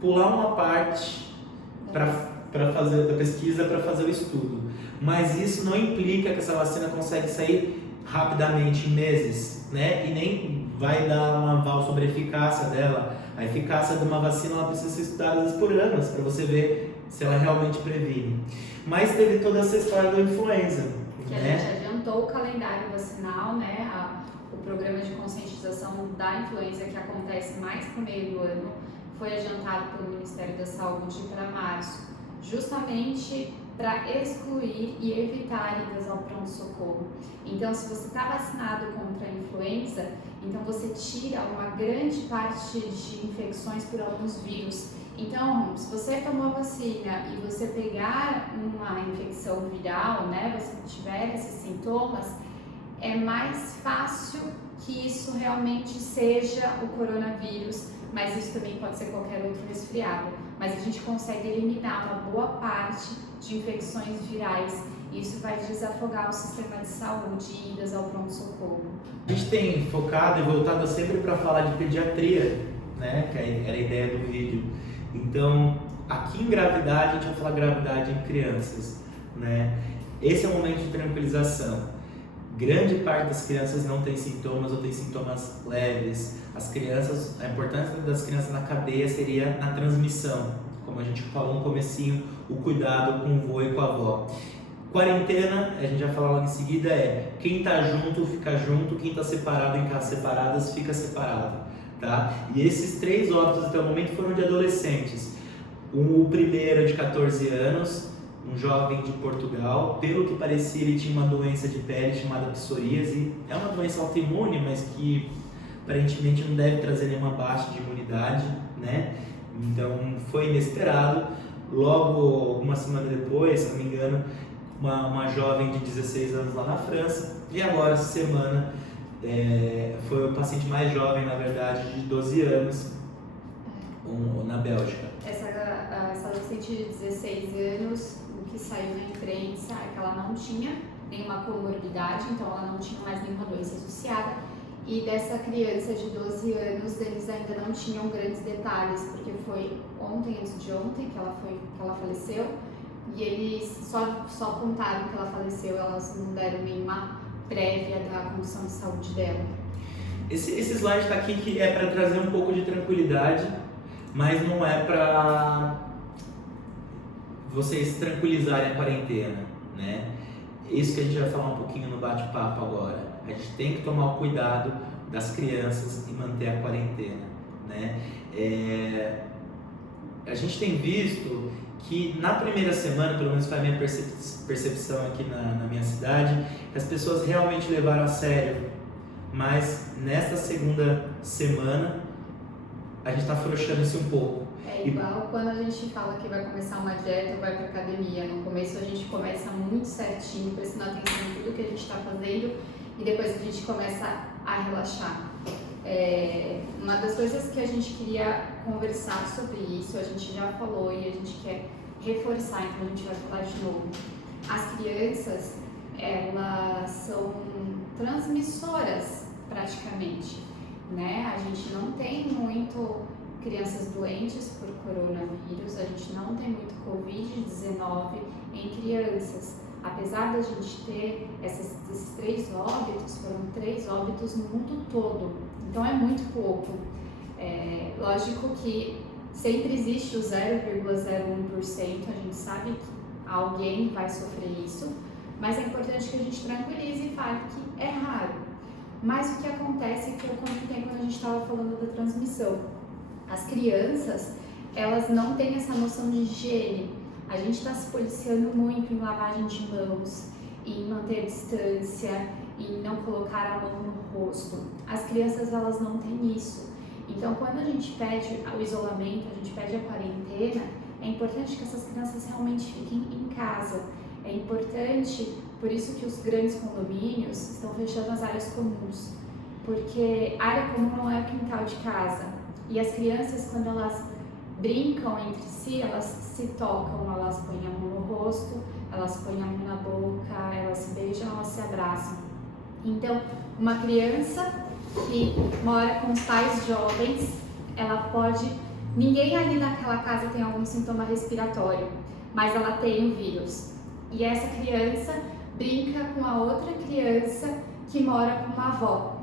pular uma parte para fazer a pesquisa, para fazer o estudo. Mas isso não implica que essa vacina consegue sair rapidamente, em meses, né? E nem vai dar um aval sobre a eficácia dela. A eficácia de uma vacina ela precisa ser estudada por anos para você ver se ela realmente previne. Mas teve toda essa história da influenza, que né? A gente adiantou o calendário vacinal, né? O programa de conscientização da influenza, que acontece mais pro meio do ano, foi adiantado pelo Ministério da Saúde para março, justamente para excluir e evitar idas ao pronto-socorro. Então, se você está vacinado contra a influenza, então você tira uma grande parte de infecções por alguns vírus. Então, se você tomou a vacina e você pegar uma infecção viral, né, você tiver esses sintomas, é mais fácil que isso realmente seja o coronavírus, mas isso também pode ser qualquer outro resfriado. Mas a gente consegue eliminar uma boa parte de infecções virais e isso vai desafogar o sistema de saúde e idas ao pronto-socorro. A gente tem focado e voltado sempre para falar de pediatria, né, que era a ideia do vídeo. Então, aqui em gravidade, a gente vai falar gravidade em crianças, né? Esse é o momento de tranquilização. Grande parte das crianças não tem sintomas ou tem sintomas leves. As crianças, a importância das crianças na cadeia seria na transmissão, como a gente falou no comecinho, o cuidado com o vô e com a avó. Quarentena, a gente vai falar logo em seguida, quem está junto fica junto, quem está separado em casas separadas fica separado, tá? E esses 3 óbitos até o momento foram de adolescentes. O primeiro de 14 anos, um jovem de Portugal, pelo que parecia ele tinha uma doença de pele chamada psoríase. É uma doença autoimune, mas que aparentemente não deve trazer nenhuma baixa de imunidade, né? Então foi inesperado. Logo, alguma semana depois, se não me engano, uma jovem de 16 anos lá na França. E agora, essa semana, foi o paciente mais jovem, na verdade, de 12 anos, na Bélgica. Essa adolescente de 16 anos, o que saiu na imprensa é que ela não tinha nenhuma comorbidade, então ela não tinha mais nenhuma doença associada. E dessa criança de 12 anos, eles ainda não tinham grandes detalhes, porque foi ontem, antes de ontem, que ela faleceu. E eles só contaram que ela faleceu, elas não deram nenhuma prévia da condição de saúde dela. Esse slide está aqui que é para trazer um pouco de tranquilidade, mas não é para vocês tranquilizarem a quarentena, né? Isso que a gente vai falar um pouquinho no bate-papo agora. A gente tem que tomar o cuidado das crianças e manter a quarentena, né? A gente tem visto que na primeira semana, pelo menos foi a minha percepção aqui na minha cidade, as pessoas realmente levaram a sério, mas nesta segunda semana a gente está afrouxando isso um pouco. É igual quando a gente fala que vai começar uma dieta ou vai para academia. No começo a gente começa muito certinho, prestando atenção em tudo que a gente está fazendo e depois a gente começa a relaxar. Uma das coisas que a gente queria conversar sobre isso, a gente já falou e a gente quer reforçar, então a gente vai falar de novo. As crianças, elas são transmissoras praticamente, né? A gente não tem muito crianças doentes por coronavírus, a gente não tem muito Covid-19 em crianças. Apesar da gente ter esses 3 óbitos, foram 3 óbitos no mundo todo, então é muito pouco. Lógico que sempre existe o 0,01%, a gente sabe que alguém vai sofrer isso, mas é importante que a gente tranquilize e fale que é raro. Mas o que acontece é que eu comentei quando a gente estava falando da transmissão. As crianças, elas não têm essa noção de higiene. A gente está se policiando muito em lavagem de mãos, em manter a distância, em não colocar a mão no rosto. As crianças, elas não têm isso. Então, quando a gente pede o isolamento, a gente pede a quarentena, é importante que essas crianças realmente fiquem em casa. É importante, por isso que os grandes condomínios estão fechando as áreas comuns, porque área comum não é o quintal de casa. E as crianças, quando elas brincam entre si, elas se tocam, elas põem a mão no rosto, elas põem a mão na boca, elas se beijam, elas se abraçam. Então, uma criança que mora com os pais jovens, ela pode... Ninguém ali naquela casa tem algum sintoma respiratório, mas ela tem o vírus. E essa criança brinca com a outra criança que mora com uma avó.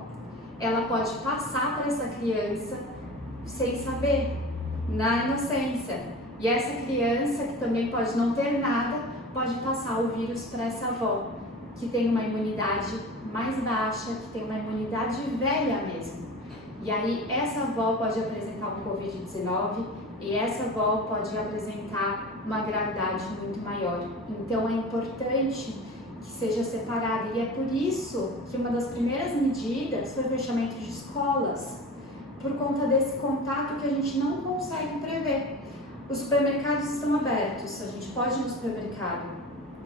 Ela pode passar para essa criança sem saber, na inocência. E essa criança, que também pode não ter nada, pode passar o vírus para essa avó, que tem uma imunidade mais baixa, que tem uma imunidade velha mesmo. E aí essa avó pode apresentar um Covid-19 e essa avó pode apresentar uma gravidade muito maior. Então é importante que seja separada, e é por isso que uma das primeiras medidas foi o fechamento de escolas, por conta desse contato que a gente não consegue prever. Os supermercados estão abertos, a gente pode ir no supermercado,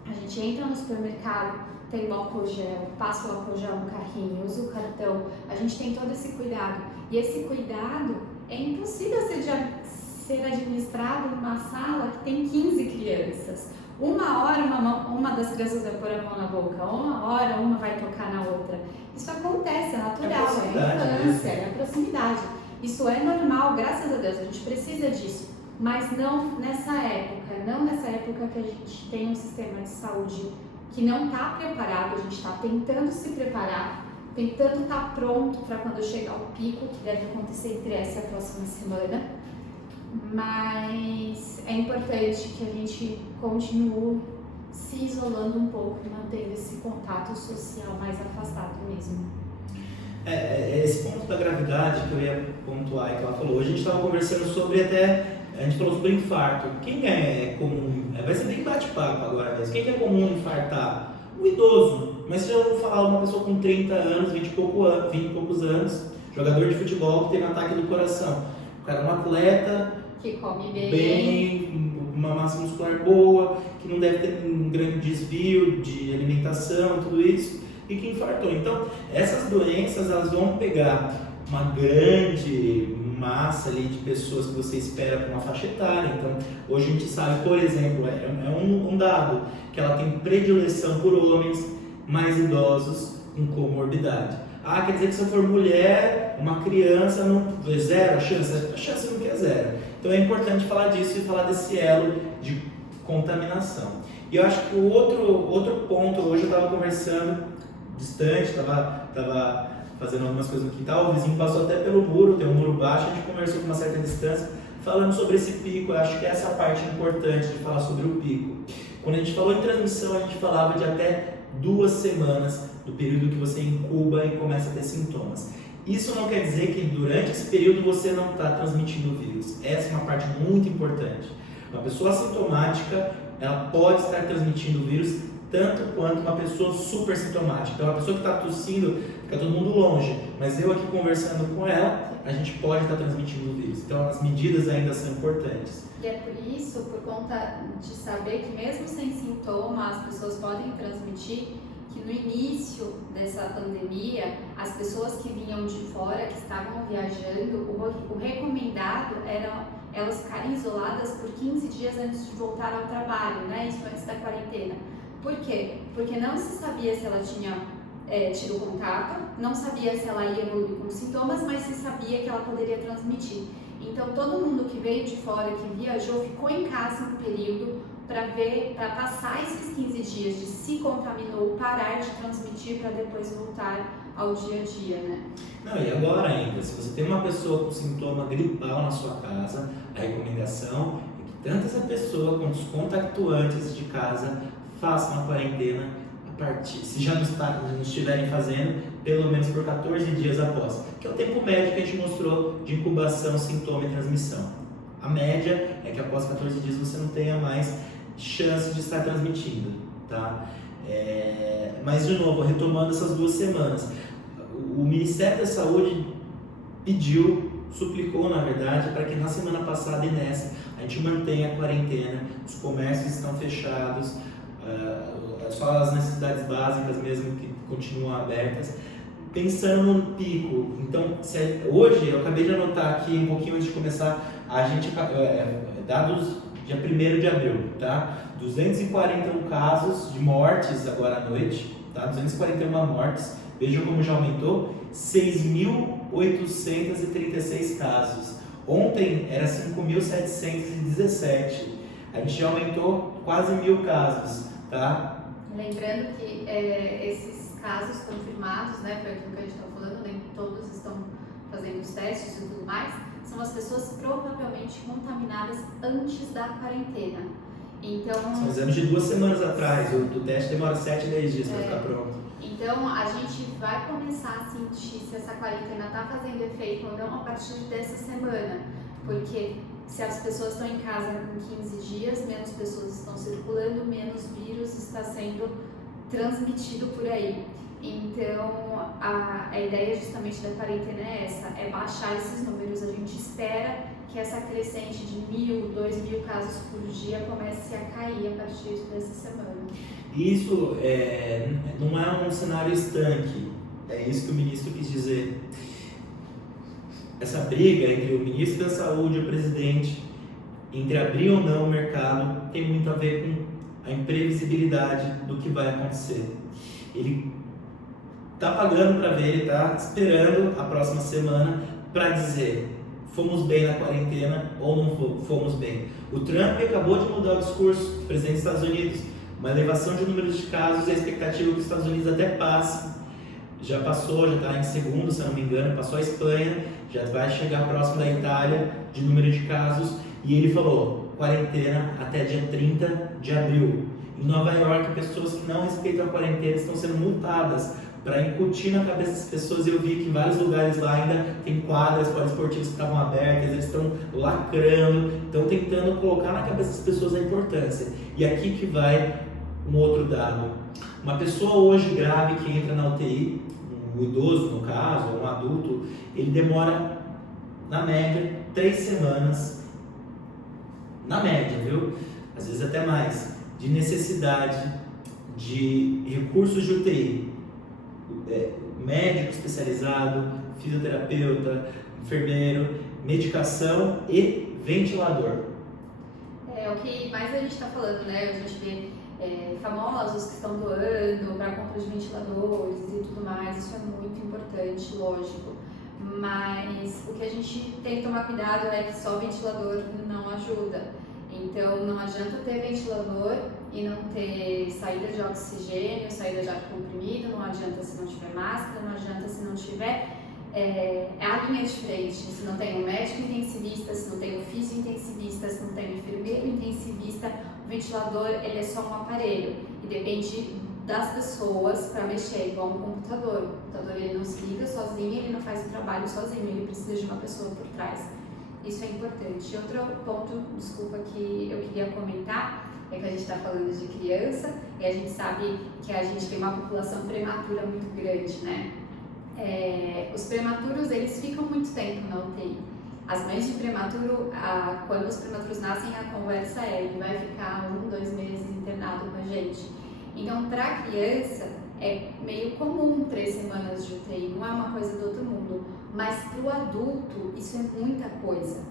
a gente entra no supermercado, tem o álcool gel, passa o álcool gel no carrinho, usa o cartão, a gente tem todo esse cuidado. E esse cuidado é impossível ser administrado numa sala que tem 15 crianças. Uma hora uma das crianças vai pôr a mão na boca, uma hora uma vai tocar na outra. Isso acontece, é natural, é a infância, é a proximidade. Isso é normal, graças a Deus, a gente precisa disso. Mas não nessa época que a gente tem um sistema de saúde que não está preparado, a gente está tentando se preparar, tentando estar pronto para quando chegar o pico, que deve acontecer entre essa e a próxima semana. Mas é importante que a gente continue se isolando um pouco e mantendo esse contato social mais afastado mesmo. Esse ponto da gravidade que eu ia pontuar e que ela falou, hoje a gente estava conversando sobre a gente falou sobre infarto. Quem é comum? Vai ser bem bate-papo agora mesmo. Quem é comum infartar? O idoso. Mas você já ouviu falar de uma pessoa com 30 anos, 20 e poucos anos, jogador de futebol que teve um ataque do coração. O cara é um atleta que come bem, uma massa muscular boa, que não deve ter um grande desvio de alimentação, tudo isso, e que infartou. Então, essas doenças, elas vão pegar uma grande massa ali de pessoas que você espera para uma faixa etária. Então, hoje a gente sabe, por exemplo, é um dado, que ela tem predileção por homens mais idosos com comorbidade. Quer dizer que se eu for mulher, uma criança, não zero a chance nunca é zero. Então é importante falar disso e falar desse elo de contaminação. E eu acho que o outro ponto, hoje eu estava conversando distante, estava fazendo algumas coisas no quintal, o vizinho passou até pelo muro, tem um muro baixo, a gente conversou com uma certa distância, falando sobre esse pico. Eu acho que essa é a parte importante de falar sobre o pico. Quando a gente falou em transmissão, a gente falava de até 2 semanas do período que você incuba e começa a ter sintomas. Isso não quer dizer que durante esse período você não está transmitindo o vírus. Essa é uma parte muito importante. Uma pessoa assintomática, ela pode estar transmitindo o vírus tanto quanto uma pessoa super sintomática. Então, a pessoa que está tossindo, fica todo mundo longe, mas eu aqui conversando com ela, a gente pode estar transmitindo o vírus. Então, as medidas ainda são importantes. E é por isso, por conta de saber que mesmo sem sintoma as pessoas podem transmitir, que no início dessa pandemia, as pessoas que vinham de fora, que estavam viajando, o recomendado era elas ficarem isoladas por 15 dias antes de voltar ao trabalho, né? Isso antes da quarentena. Por quê? Porque não se sabia se ela tinha tido contato, não sabia se ela ia evoluir com sintomas, mas se sabia que ela poderia transmitir. Então, todo mundo que veio de fora, que viajou, ficou em casa um período para passar esses 15 dias de se contaminou, parar de transmitir para depois voltar ao dia a dia, né? Não, e agora ainda, se você tem uma pessoa com sintoma gripal na sua casa, a recomendação é que tanto essa pessoa quanto os contactuantes de casa façam a quarentena se já não estiverem fazendo, pelo menos por 14 dias após, que é o tempo médio que a gente mostrou de incubação, sintoma e transmissão. A média é que após 14 dias você não tenha mais chance de estar transmitindo, tá? Mas, de novo, retomando essas 2 semanas, o Ministério da Saúde suplicou, na verdade, para que na semana passada e nessa a gente mantenha a quarentena, os comércios estão fechados, só as necessidades básicas mesmo que continuam abertas, pensando no pico. Então, hoje, eu acabei de anotar aqui, um pouquinho antes de começar, a gente, dados dia 1º de abril, tá? 241 casos de mortes agora à noite, tá? 241 mortes, vejam como já aumentou, 6.836 casos. Ontem era 5.717, a gente já aumentou quase 1.000 casos, tá? Lembrando que esses casos confirmados, né, foi aquilo que a gente está falando, nem todos estão fazendo os testes e tudo mais, são as pessoas provavelmente contaminadas antes da quarentena. Então, são exames de 2 semanas atrás, o teste demora 7 a 10 dias para ficar pronto. Então, a gente vai começar a sentir se essa quarentena está fazendo efeito ou não a partir dessa semana, porque se as pessoas estão em casa com 15 dias, menos pessoas estão circulando, menos vírus está sendo transmitido por aí. Então, a ideia justamente da quarentena é essa, é baixar esses números. A gente espera que essa crescente de 1.000, 2.000 casos por dia comece a cair a partir dessa semana. Isso não é um cenário estanque, é isso que o ministro quis dizer. Essa briga entre o ministro da Saúde e o presidente, entre abrir ou não o mercado, tem muito a ver com a imprevisibilidade do que vai acontecer. Ele está pagando para ver, ele está esperando a próxima semana para dizer fomos bem na quarentena ou não fomos bem. O Trump acabou de mudar o discurso, o presidente dos Estados Unidos, uma elevação de números de casos e a expectativa que os Estados Unidos até passe. Já passou, já está em segundo, se não me engano, passou a Espanha, já vai chegar próximo da Itália de número de casos, e ele falou, quarentena até dia 30 de abril. Em Nova York, pessoas que não respeitam a quarentena estão sendo multadas para incutir na cabeça das pessoas. Eu vi que em vários lugares lá ainda tem quadras poliesportivas que estavam abertas, eles estão lacrando, estão tentando colocar na cabeça das pessoas a importância. E aqui que vai um outro dado. Uma pessoa hoje grave que entra na UTI, um idoso no caso, ou um adulto, ele demora, na média, 3 semanas, na média, viu? Às vezes até mais, de necessidade de recursos de UTI, médico especializado, fisioterapeuta, enfermeiro, medicação e ventilador. É o que mais a gente está falando, né? A gente vê famosos que estão doando para compra de ventiladores e tudo mais, isso é muito importante, lógico. Mas o que a gente tem que tomar cuidado é que só ventilador não ajuda. Então não adianta ter ventilador e não ter saída de oxigênio, saída de ar comprimido, não adianta se não tiver máscara, não adianta se não tiver a linha de frente, se não tem um médico intensivista, se não tem um físio-intensivista, se não tem um enfermeiro intensivista, o ventilador ele é só um aparelho e depende das pessoas para mexer, igual um computador. O computador ele não se liga sozinho, ele não faz o trabalho sozinho, ele precisa de uma pessoa por trás. Isso é importante. Outro ponto, desculpa, que eu queria comentar é que a gente está falando de criança e a gente sabe que a gente tem uma população prematura muito grande, né? Os prematuros, eles ficam muito tempo na UTI. As mães de prematuro, quando os prematuros nascem, a conversa ele vai ficar 1, 2 meses internado com a gente. Então, para a criança, é meio comum 3 semanas de UTI, não é uma coisa do outro mundo. Mas para o adulto, isso é muita coisa.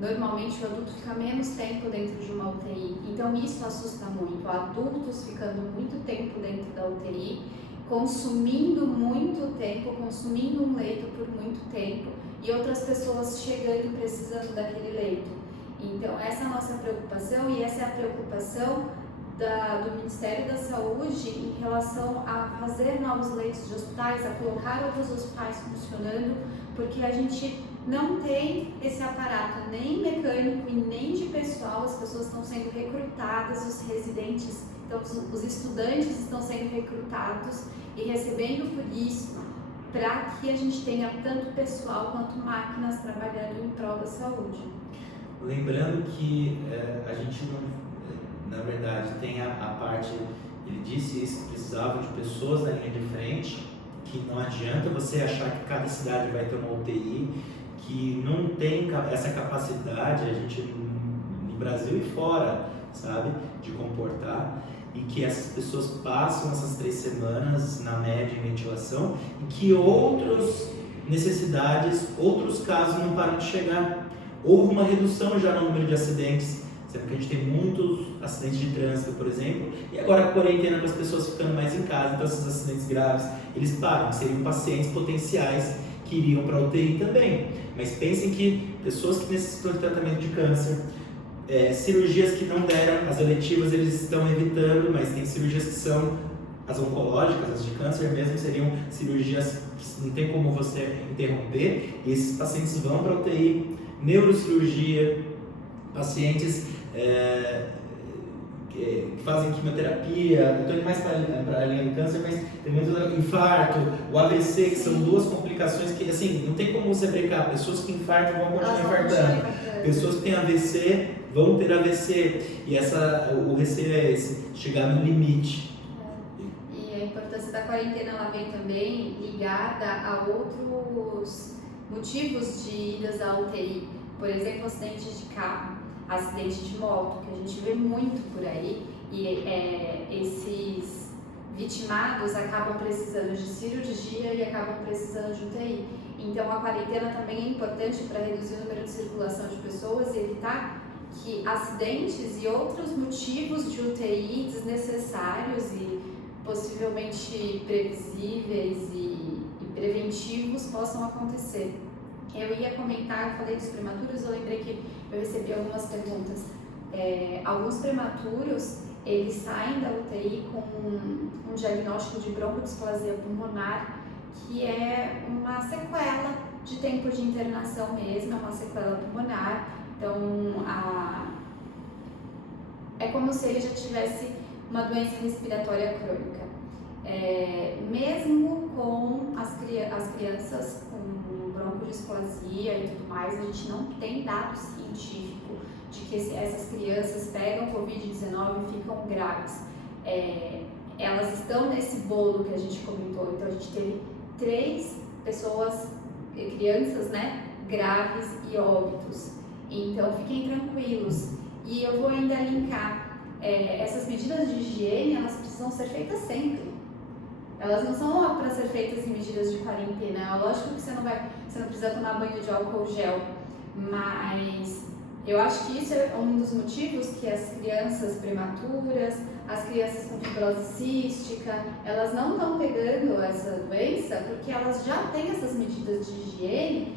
Normalmente, o adulto fica menos tempo dentro de uma UTI. Então, isso assusta muito. Adultos ficando muito tempo dentro da UTI, consumindo muito tempo, consumindo um leito por muito tempo, e outras pessoas chegando e precisando daquele leito. Então, essa é a nossa preocupação, e essa é a preocupação do Ministério da Saúde em relação a fazer novos leitos de hospitais, a colocar outros hospitais funcionando, porque a gente não tem esse aparato nem mecânico e nem de pessoal. As pessoas estão sendo recrutadas, os residentes, então os estudantes estão sendo recrutados e recebendo por isso, para que a gente tenha tanto pessoal quanto máquinas trabalhando em prol da saúde. Lembrando que a gente não, na verdade, tem a parte, ele disse isso, que precisava de pessoas na linha de frente, que não adianta você achar que cada cidade vai ter uma UTI, que não tem essa capacidade, a gente no Brasil e fora, sabe, de comportar, e que essas pessoas passam essas 3 semanas na média em ventilação, e que outras necessidades, outros casos não param de chegar. Houve uma redução já no número de acidentes, sendo que a gente tem muitos acidentes de trânsito, por exemplo, e agora a quarentena com as pessoas ficando mais em casa, então esses acidentes graves, eles param, seriam pacientes potenciais que iriam para a UTI também. Mas pensem que pessoas que necessitam de tratamento de câncer, cirurgias que não deram, as eletivas eles estão evitando, mas tem cirurgias que são as oncológicas, as de câncer mesmo, seriam cirurgias que não tem como você interromper, e esses pacientes vão para a UTI. Neurocirurgia, pacientes que fazem quimioterapia, estou indo mais para a linha do câncer, mas tem muito infarto, o AVC, que são 2 complicações que, assim, não tem como você brincar. Pessoas que infartam vão continuar infartando, pessoas que têm AVC vão ter AVC, e o receio é esse, chegar no limite. E a importância da quarentena, ela vem também ligada a outros motivos de idas à UTI, por exemplo, acidente de carro, acidente de moto, que a gente vê muito por aí, e esses vitimados acabam precisando de cirurgia e acabam precisando de UTI. Então a quarentena também é importante para reduzir o número de circulação de pessoas e evitar que acidentes e outros motivos de UTI desnecessários e possivelmente previsíveis e preventivos possam acontecer. Eu ia comentar, eu falei dos prematuros, eu lembrei que eu recebi algumas perguntas. Alguns prematuros, eles saem da UTI com um diagnóstico de broncodisplasia pulmonar, que é uma sequela de tempo de internação mesmo, é uma sequela pulmonar. Então, é como se ele já tivesse uma doença respiratória crônica. Mesmo com as crianças com broncodisplasia e tudo mais, a gente não tem dado científico de que essas crianças pegam Covid-19 e ficam graves. Elas estão nesse bolo que a gente comentou, então a gente teve 3 pessoas, crianças, né, graves e óbitos. Então fiquem tranquilos. E eu vou ainda linkar, essas medidas de higiene, elas precisam ser feitas sempre. Elas não são para ser feitas em medidas de quarentena. Lógico que você não precisa tomar banho de álcool gel, mas eu acho que isso é um dos motivos que as crianças prematuras, as crianças com fibrose cística, elas não estão pegando essa doença porque elas já têm essas medidas de higiene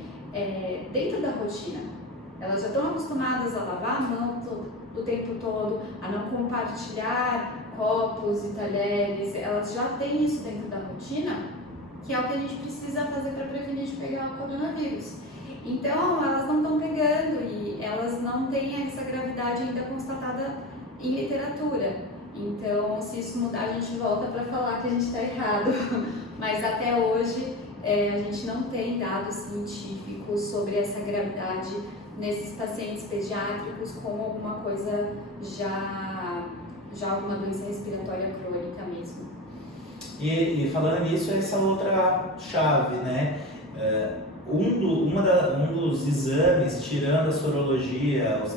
dentro da rotina. Elas já estão acostumadas a lavar a mão o tempo todo, a não compartilhar copos e talheres. Elas já têm isso dentro da rotina, que é o que a gente precisa fazer para prevenir de pegar o coronavírus. Então, elas não estão pegando e elas não têm essa gravidade ainda constatada em literatura. Então, se isso mudar, a gente volta para falar que a gente está errado. Mas até hoje, a gente não tem dados científicos sobre essa gravidade nesses pacientes pediátricos com alguma coisa já alguma doença respiratória crônica mesmo. E falando nisso, essa outra chave, né? Um dos exames, tirando a sorologia, o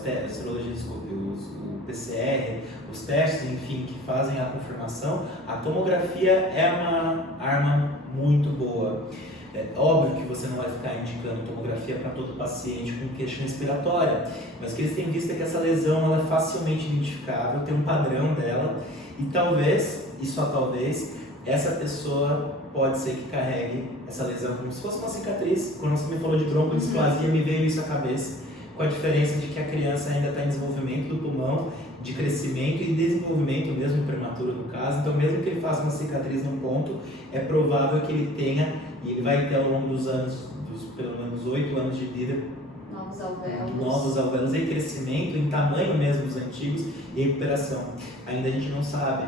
PCR, os testes, enfim, que fazem a confirmação, a tomografia é uma arma muito boa. É óbvio que você não vai ficar indicando tomografia para todo paciente com queixa respiratória, mas o que eles têm visto é que essa lesão ela é facilmente identificável, tem um padrão dela e talvez, e só talvez, essa pessoa pode ser que carregue essa lesão como se fosse uma cicatriz. Quando você me falou de broncodisplasia, me veio isso à cabeça, com a diferença de que a criança ainda está em desenvolvimento do pulmão, de crescimento e desenvolvimento mesmo prematuro no caso, então mesmo que ele faça uma cicatriz num ponto, é provável que ele tenha, e ele vai ter ao longo dos anos, pelo menos 8 anos de vida, novos alvéolos em crescimento, em tamanho mesmo dos antigos e em recuperação. Ainda a gente não sabe.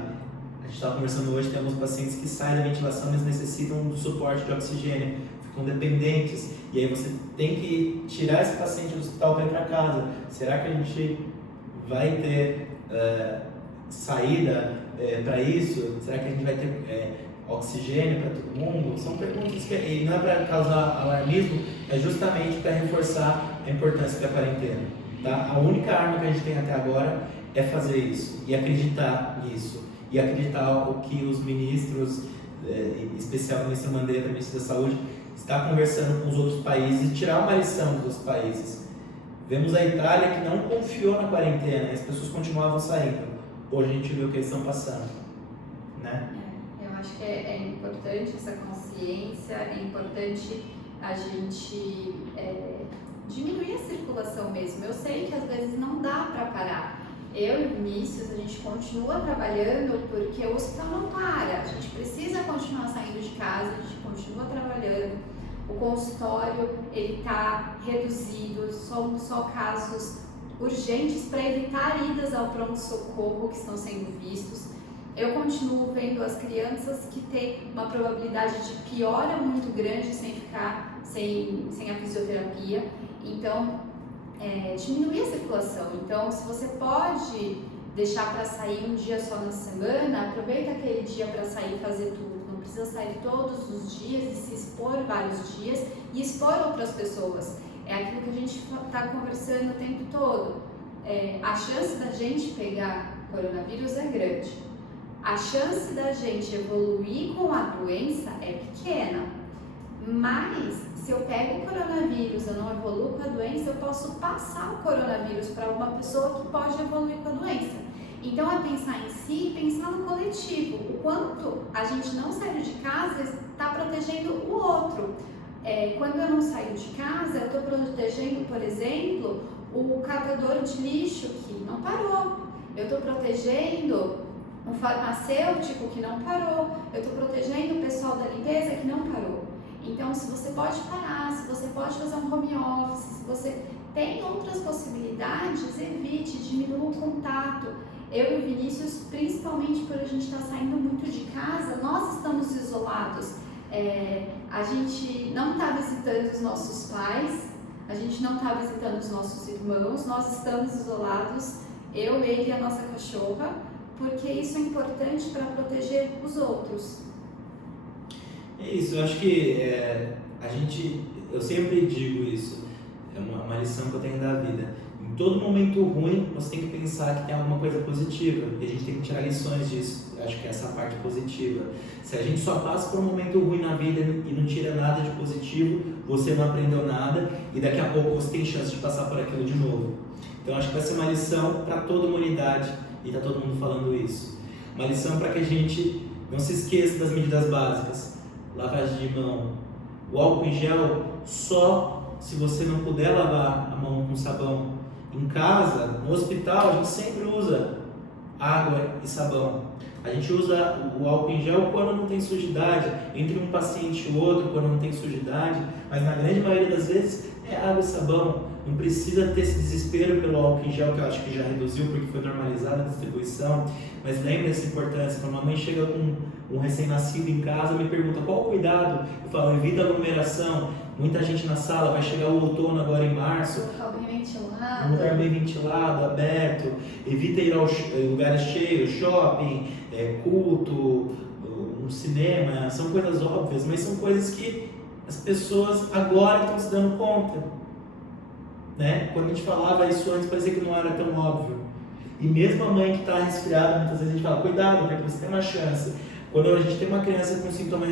A gente estava conversando hoje, tem alguns pacientes que saem da ventilação, mas necessitam do suporte de oxigênio, ficam dependentes, e aí você tem que tirar esse paciente do hospital para ir para casa. Será que a gente vai ter saída para isso? Será que a gente vai ter oxigênio para todo mundo? São perguntas que, e não é para causar alarmismo, é justamente para reforçar a importância da quarentena. Tá? A única arma que a gente tem até agora é fazer isso, e acreditar nisso. E acreditar o que os ministros, em especial o ministro Mandetta, ministro da Saúde, está conversando com os outros países e tirar uma lição dos outros países. Vemos a Itália que não confiou na quarentena e as pessoas continuavam saindo. Hoje a gente vê o que eles estão passando, né? Eu acho que é importante essa consciência, é importante a gente diminuir a circulação mesmo. Eu sei que às vezes não dá para parar. Eu e o Vinícius, a gente continua trabalhando porque o hospital não para, a gente precisa continuar saindo de casa, a gente continua trabalhando, o consultório ele está reduzido, são só casos urgentes para evitar idas ao pronto-socorro que estão sendo vistos. Eu continuo vendo as crianças que têm uma probabilidade de piora muito grande sem a fisioterapia, então diminuir a circulação. Então, se você pode deixar para sair um dia só na semana, aproveita aquele dia para sair e fazer tudo. Não precisa sair todos os dias e se expor vários dias e expor outras pessoas. É aquilo que a gente está conversando o tempo todo. A chance da gente pegar coronavírus é grande. A chance da gente evoluir com a doença é pequena. Mas, se eu pego o coronavírus, eu não evoluo com a doença, eu posso passar o coronavírus para uma pessoa que pode evoluir com a doença. Então, é pensar em si e pensar no coletivo. O quanto a gente não saindo de casa está protegendo o outro. Quando eu não saio de casa, eu estou protegendo, por exemplo, o catador de lixo que não parou. Eu estou protegendo o farmacêutico que não parou. Eu estou protegendo o pessoal da limpeza que não parou. Então, se você pode parar, se você pode fazer um home office, se você tem outras possibilidades, evite, diminua o contato. Eu e o Vinícius, principalmente por a gente estar saindo muito de casa, nós estamos isolados. A gente não está visitando os nossos pais, a gente não está visitando os nossos irmãos, nós estamos isolados, eu, ele e a nossa cachorra, porque isso é importante para proteger os outros. É isso, eu acho que eu sempre digo isso, é uma lição que eu tenho da vida. Em todo momento ruim, você tem que pensar que tem alguma coisa positiva, e a gente tem que tirar lições disso. Eu acho que é essa parte positiva. Se a gente só passa por um momento ruim na vida e não tira nada de positivo, você não aprendeu nada, e daqui a pouco você tem chance de passar por aquilo de novo. Então acho que vai ser uma lição para toda a humanidade, e está todo mundo falando isso. Uma lição para que a gente não se esqueça das medidas básicas. Lavagem de mão, o álcool em gel só se você não puder lavar a mão com sabão. Em casa, no hospital, a gente sempre usa água e sabão. A gente usa o álcool em gel quando não tem sujidade, entre um paciente e outro quando não tem sujidade, mas na grande maioria das vezes é água e sabão. não precisa ter esse desespero pelo álcool em gel, que eu acho que já reduziu porque foi normalizada a distribuição, mas lembre essa importância. Quando a mãe chega com um recém-nascido em casa, me pergunta qual o cuidado, eu falo, evita aglomeração, muita gente na sala, vai chegar o outono agora em março, um lugar bem ventilado, aberto, evita ir aos lugares cheios, shopping, culto, um cinema, são coisas óbvias, mas são coisas que as pessoas agora estão se dando conta, né? Quando a gente falava isso antes, parecia que não era tão óbvio. E mesmo a mãe que está resfriada, muitas vezes a gente fala, cuidado, porque você tem uma chance. Quando a gente tem uma criança com sintoma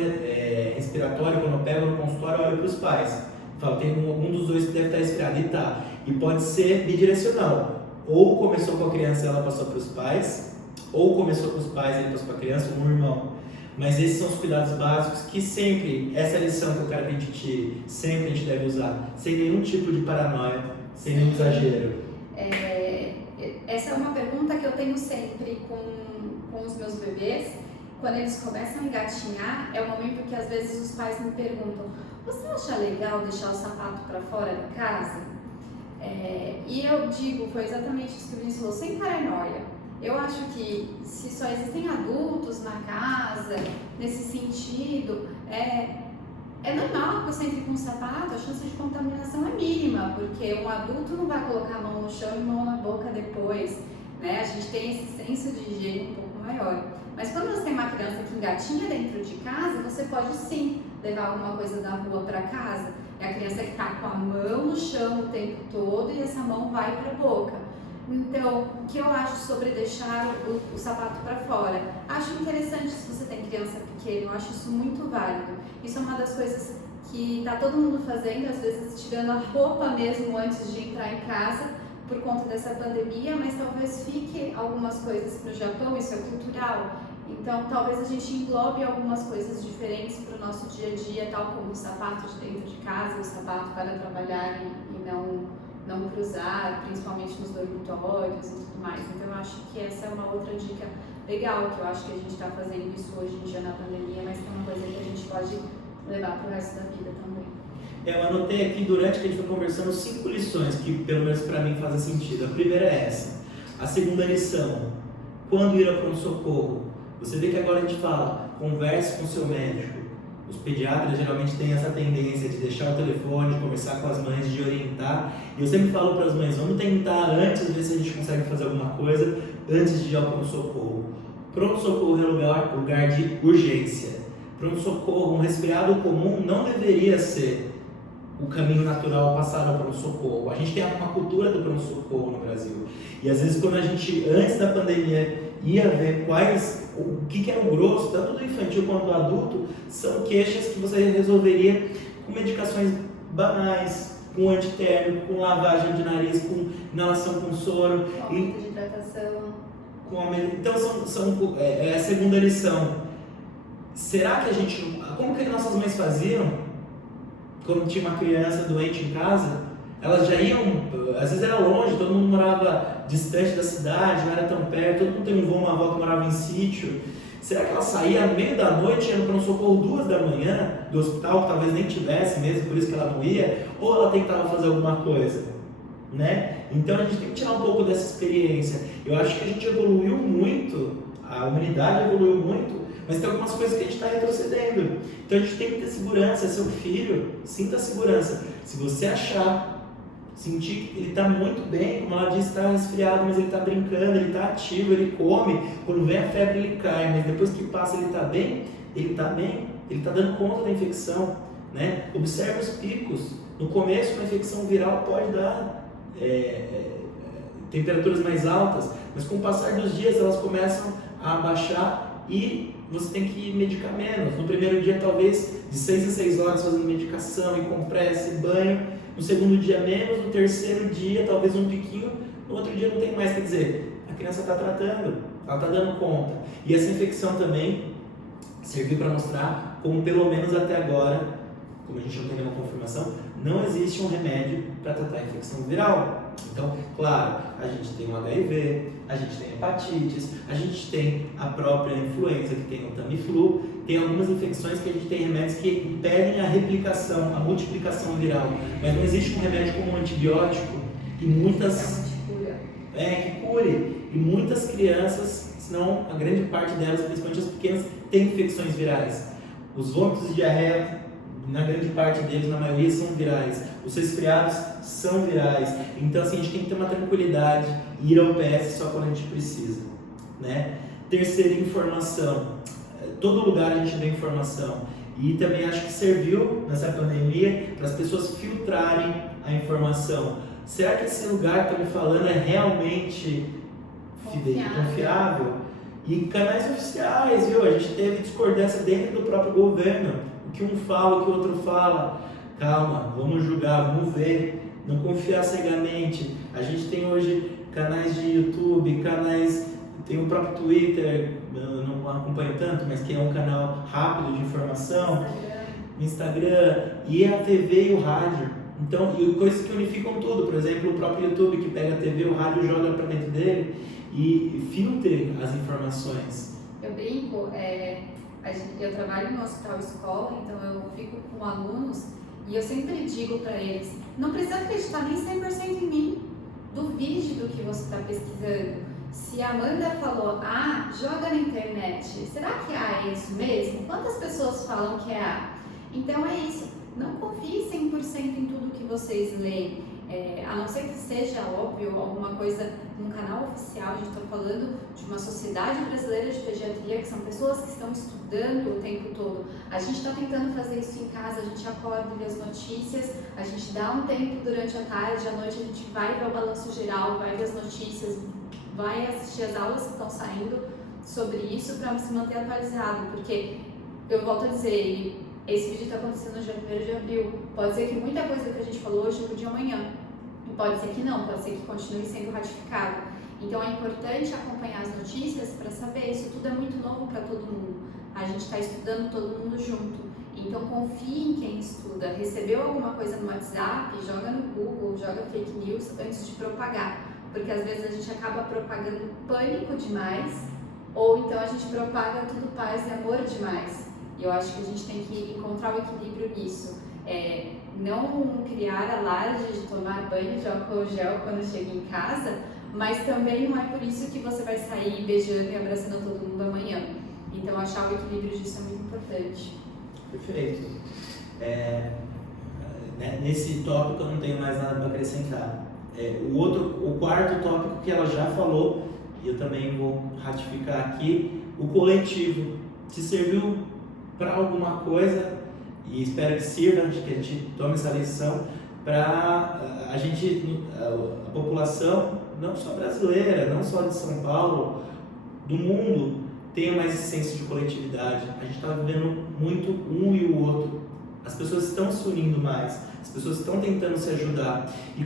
respiratório, quando eu pego no consultório, eu olho para os pais. Falo, tem um dos dois que deve estar resfriado, e tá. E pode ser bidirecional. Ou começou com a criança e ela passou para os pais, ou começou com os pais e ele passou para a criança, ou um irmão. Mas esses são os cuidados básicos que sempre, essa é a lição que eu quero que a gente tire, sempre a gente deve usar, sem nenhum tipo de paranoia, sem nenhum exagero. Essa é uma pergunta que eu tenho sempre com os meus bebês. Quando eles começam a engatinhar, é o momento que às vezes os pais me perguntam: você acha legal deixar o sapato para fora da casa? E eu digo, foi exatamente isso que o Vinícius falou, sem paranoia. Eu acho que se só existem adultos na casa, nesse sentido, é normal que você entre com um sapato, a chance de contaminação é mínima, porque um adulto não vai colocar a mão no chão e mão na boca depois, né? A gente tem esse senso de higiene um pouco maior. Mas quando você tem uma criança que engatinha dentro de casa, você pode sim levar alguma coisa da rua para casa. É a criança que está com a mão no chão o tempo todo e essa mão vai para a boca. Então, o que eu acho sobre deixar o sapato para fora? Acho interessante se você tem criança pequena, eu acho isso muito válido. Isso é uma das coisas que está todo mundo fazendo, às vezes tirando a roupa mesmo antes de entrar em casa, por conta dessa pandemia, mas talvez fique algumas coisas para o Japão, isso é cultural. Então, talvez a gente englobe algumas coisas diferentes para o nosso dia a dia, tal como o sapato de dentro de casa, o sapato para trabalhar e não cruzar, principalmente nos dormitórios e tudo mais. Então, eu acho que essa é uma outra dica legal, que eu acho que a gente está fazendo isso hoje em dia na pandemia, mas que é uma coisa que a gente pode levar para o resto da vida também. Eu anotei aqui, durante que a gente foi conversando, 5 lições que, pelo menos para mim, fazem sentido. A primeira é essa. A segunda lição, quando ir ao pronto-socorro? Você vê que agora a gente fala, converse com o seu médico. Os pediatras geralmente têm essa tendência de deixar o telefone, de conversar com as mães, de orientar. E eu sempre falo para as mães, vamos tentar antes, ver se a gente consegue fazer alguma coisa, antes de ir ao pronto-socorro. Pronto-socorro é lugar de urgência. Pronto-socorro, um resfriado comum não deveria ser o caminho natural passar ao pronto-socorro. A gente tem uma cultura do pronto-socorro no Brasil. E às vezes quando a gente, antes da pandemia, ia ver o que era o grosso, tanto do infantil quanto do adulto, são queixas que você resolveria com medicações banais, com antitérmico, com lavagem de nariz, com inalação com soro. Com aumento de hidratação. Então é a segunda lição. Será que como que nossas mães faziam? Quando tinha uma criança doente em casa, elas já iam, às vezes era longe, todo mundo morava distante da cidade, não era tão perto, todo mundo tem um avô, uma avó que morava em sítio. Será que ela saía à meia da noite, ia no pronto-socorro 2 da manhã, do hospital, que talvez nem tivesse mesmo, por isso que ela não ia, ou ela tentava fazer alguma coisa, né? Então a gente tem que tirar um pouco dessa experiência. Eu acho que a gente evoluiu muito, a humanidade evoluiu muito, mas tem algumas coisas que a gente está retrocedendo. Então a gente tem que ter segurança. Seu filho, sinta segurança. Se você sentir que ele está muito bem, como ela disse, está resfriado, mas ele está brincando, ele está ativo, ele come, quando vem a febre ele cai, mas depois que passa ele está bem, ele está dando conta da infecção, né? Observe os picos. No começo, uma infecção viral pode dar temperaturas mais altas, mas com o passar dos dias elas começam a abaixar e você tem que medicar menos. No primeiro dia, talvez, de 6 a 6 horas fazendo medicação, e compressa, e banho. No segundo dia, menos. No terceiro dia, talvez um piquinho. No outro dia, não tem mais. Quer dizer, a criança está tratando, ela está dando conta. E essa infecção também serviu para mostrar como, pelo menos até agora, como a gente não tem nenhuma confirmação, não existe um remédio para tratar a infecção viral. Então, claro, a gente tem o HIV, a gente tem hepatites, a gente tem a própria influenza, que tem o Tamiflu, tem algumas infecções que a gente tem remédios que impedem a replicação, a multiplicação viral, mas não existe um remédio como um antibiótico e muitas... que cure. E muitas crianças, se não a grande parte delas, principalmente as pequenas, têm infecções virais. Os vômitos e diarreia, na grande parte deles, na maioria, são virais. Os resfriados são virais. Então, assim, a gente tem que ter uma tranquilidade e ir ao PS só quando a gente precisa, né? Terceira, informação. Todo lugar a gente vê informação. E também acho que serviu nessa pandemia para as pessoas filtrarem a informação. Será que esse lugar que está me falando é realmente confiável? E canais oficiais, viu? A gente teve discordância dentro do próprio governo. O que um fala, o que o outro fala. Calma, vamos julgar, vamos ver. Não confiar cegamente. A gente tem hoje canais de YouTube, tem o próprio Twitter, eu não acompanho tanto, mas que é um canal rápido de informação. Instagram, e a TV e o rádio. Então, e coisas que unificam tudo. Por exemplo, o próprio YouTube que pega a TV, o rádio, joga para dentro dele e filtra as informações. Eu brinco, eu trabalho no hospital escola, então eu fico com alunos e eu sempre digo para eles, não precisa acreditar nem 100% em mim, duvide do que você está pesquisando. Se a Amanda falou A, joga na internet, será que A é isso mesmo? Quantas pessoas falam que é A? Então é isso, não confie 100% em tudo que vocês leem, a não ser que seja óbvio, alguma coisa num canal oficial. A gente está falando de uma sociedade brasileira de pediatria, que são pessoas que estão estudando o tempo todo. A gente está tentando fazer isso em casa, a gente acorda e vê as notícias, a gente dá um tempo durante a tarde, à noite a gente vai ver o balanço geral, vai ver as notícias, vai assistir as aulas que estão saindo sobre isso para se manter atualizado, porque eu volto a dizer, esse vídeo está acontecendo no dia 1º de abril, pode ser que muita coisa que a gente falou hoje mude amanhã, e pode ser que não, pode ser que continue sendo ratificado. Então é importante acompanhar as notícias para saber, isso tudo é muito novo para todo mundo, a gente está estudando todo mundo junto, então confie em quem estuda, recebeu alguma coisa no WhatsApp, joga no Google, joga fake news antes de propagar, porque às vezes a gente acaba propagando pânico demais, ou então a gente propaga tudo paz e amor demais. E eu acho que a gente tem que encontrar o equilíbrio nisso. Não criar alarde de tomar banho de álcool gel quando chega em casa, mas também não é por isso que você vai sair beijando e abraçando todo mundo amanhã. Então achar o equilíbrio disso é muito importante. Perfeito. Nesse tópico eu não tenho mais nada para acrescentar. O quarto tópico que ela já falou, e eu também vou ratificar aqui, o coletivo. Se serviu para alguma coisa, e espero que sirva, que a gente tome essa lição para a população, não só brasileira, não só de São Paulo, do mundo, tenha mais esse senso de coletividade. A gente está vivendo muito um e o outro. As pessoas estão se unindo mais, as pessoas estão tentando se ajudar. E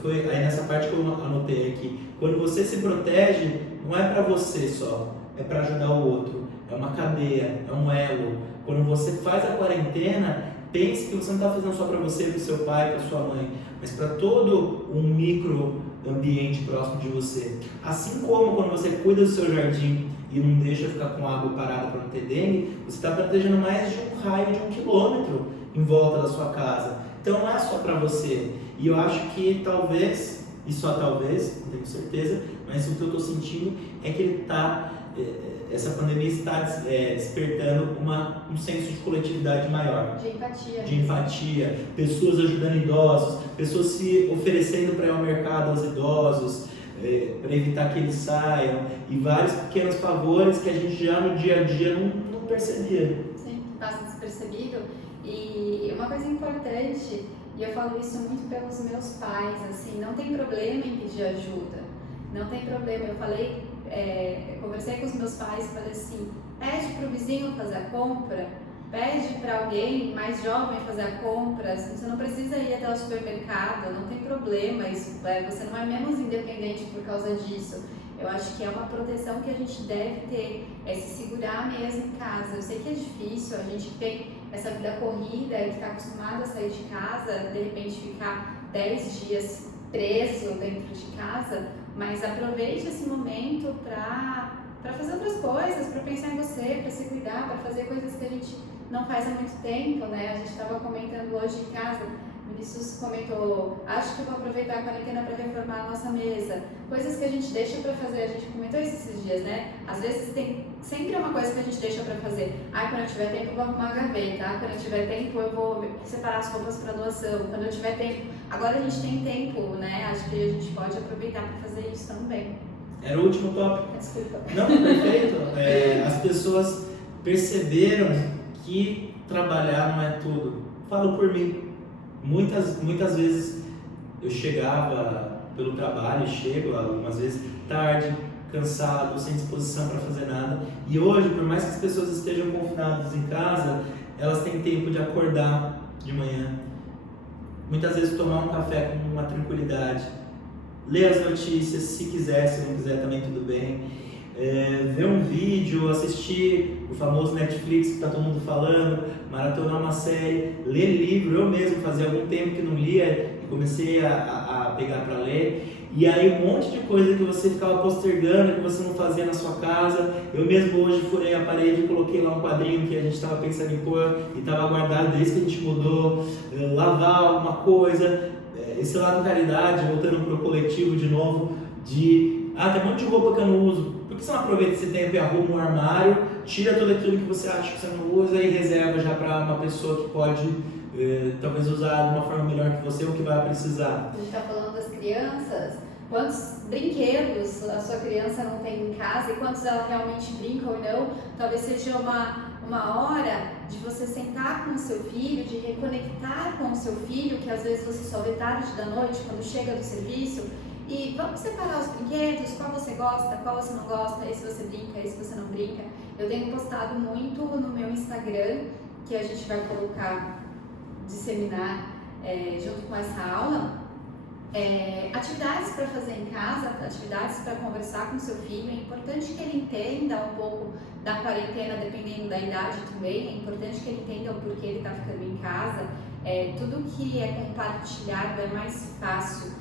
foi aí nessa parte que eu anotei aqui, quando você se protege, não é para você só, é para ajudar o outro. É uma cadeia, é um elo. Quando você faz a quarentena, pense que você não está fazendo só para você, para o seu pai, para sua mãe, mas para todo um micro ambiente próximo de você. Assim como quando você cuida do seu jardim e não deixa ficar com água parada para não ter dengue, você está protegendo mais de um raio de 1 quilômetro em volta da sua casa. Então não é só para você. E eu acho que talvez, e só talvez, não tenho certeza, mas o que eu estou sentindo é que essa pandemia está despertando um senso de coletividade maior. De empatia. De empatia. Pessoas ajudando idosos, pessoas se oferecendo para ir ao mercado aos idosos, para evitar que eles saiam, e vários pequenos favores que a gente já no dia a dia não percebia. Sim, passa despercebido. E uma coisa importante, e eu falo isso muito pelos meus pais, assim, não tem problema em pedir ajuda, não tem problema. Eu falei, conversei com os meus pais e falei assim, pede para o vizinho fazer a compra, pede para alguém mais jovem fazer a compra, você não precisa ir até o supermercado, não tem problema, isso, você não é menos independente por causa disso. Eu acho que é uma proteção que a gente deve ter, se segurar mesmo em casa. Eu sei que é difícil, a gente tem essa vida corrida, que está acostumada a sair de casa, de repente ficar 10 dias preso dentro de casa, mas aproveite esse momento para fazer outras coisas, para pensar em você, para se cuidar, para fazer coisas que a gente não faz há muito tempo, né? A gente estava comentando hoje em casa, o Vinícius comentou, acho que vou aproveitar a quarentena para reformar a nossa mesa. Coisas que a gente deixa para fazer, a gente comentou isso esses dias, né? Às vezes tem sempre uma coisa que a gente deixa para fazer. Quando eu tiver tempo eu vou arrumar a gaveta, quando eu tiver tempo eu vou separar as roupas para doação, quando eu tiver tempo. Agora a gente tem tempo, né? Acho que a gente pode aproveitar para fazer isso também. Era o último tópico. Desculpa. Não, perfeito. As pessoas perceberam que trabalhar não é tudo. Falo por mim. Muitas vezes eu chegava pelo trabalho, chego algumas vezes tarde, cansado, sem disposição para fazer nada. E hoje, por mais que as pessoas estejam confinadas em casa, elas têm tempo de acordar de manhã. Muitas vezes tomar um café com uma tranquilidade. Ler as notícias, se quiser, se não quiser também tudo bem. Ver um vídeo, assistir o famoso Netflix que está todo mundo falando, maratonar uma série, ler livro. Eu mesmo fazia algum tempo que não lia e comecei a pegar para ler. E aí um monte de coisa que você ficava postergando, que você não fazia na sua casa. Eu mesmo hoje furei a parede e coloquei lá um quadrinho que a gente estava pensando em pôr e estava guardado desde que a gente mudou. Lavar alguma coisa. Esse lado caridade, voltando para o coletivo de novo, tem um monte de roupa que eu não uso. Por que você não aproveita esse tempo e arruma um armário, tira tudo aquilo que você acha que você não usa e reserva já para uma pessoa que pode talvez usar de uma forma melhor que você ou que vai precisar? A gente está falando das crianças, quantos brinquedos a sua criança não tem em casa e quantos ela realmente brinca ou não. Talvez seja uma hora de você sentar com o seu filho, de reconectar com o seu filho, que às vezes você só vê tarde da noite, quando chega do serviço, e vamos separar os brinquedos, qual você gosta, qual você não gosta, esse você brinca, esse você não brinca. Eu tenho postado muito no meu Instagram, que a gente vai colocar, disseminar junto com essa aula, atividades para fazer em casa, atividades para conversar com seu filho. É importante que ele entenda um pouco da quarentena, dependendo da idade também. É importante que ele entenda o porquê ele está ficando em casa. Tudo que é compartilhado é mais fácil.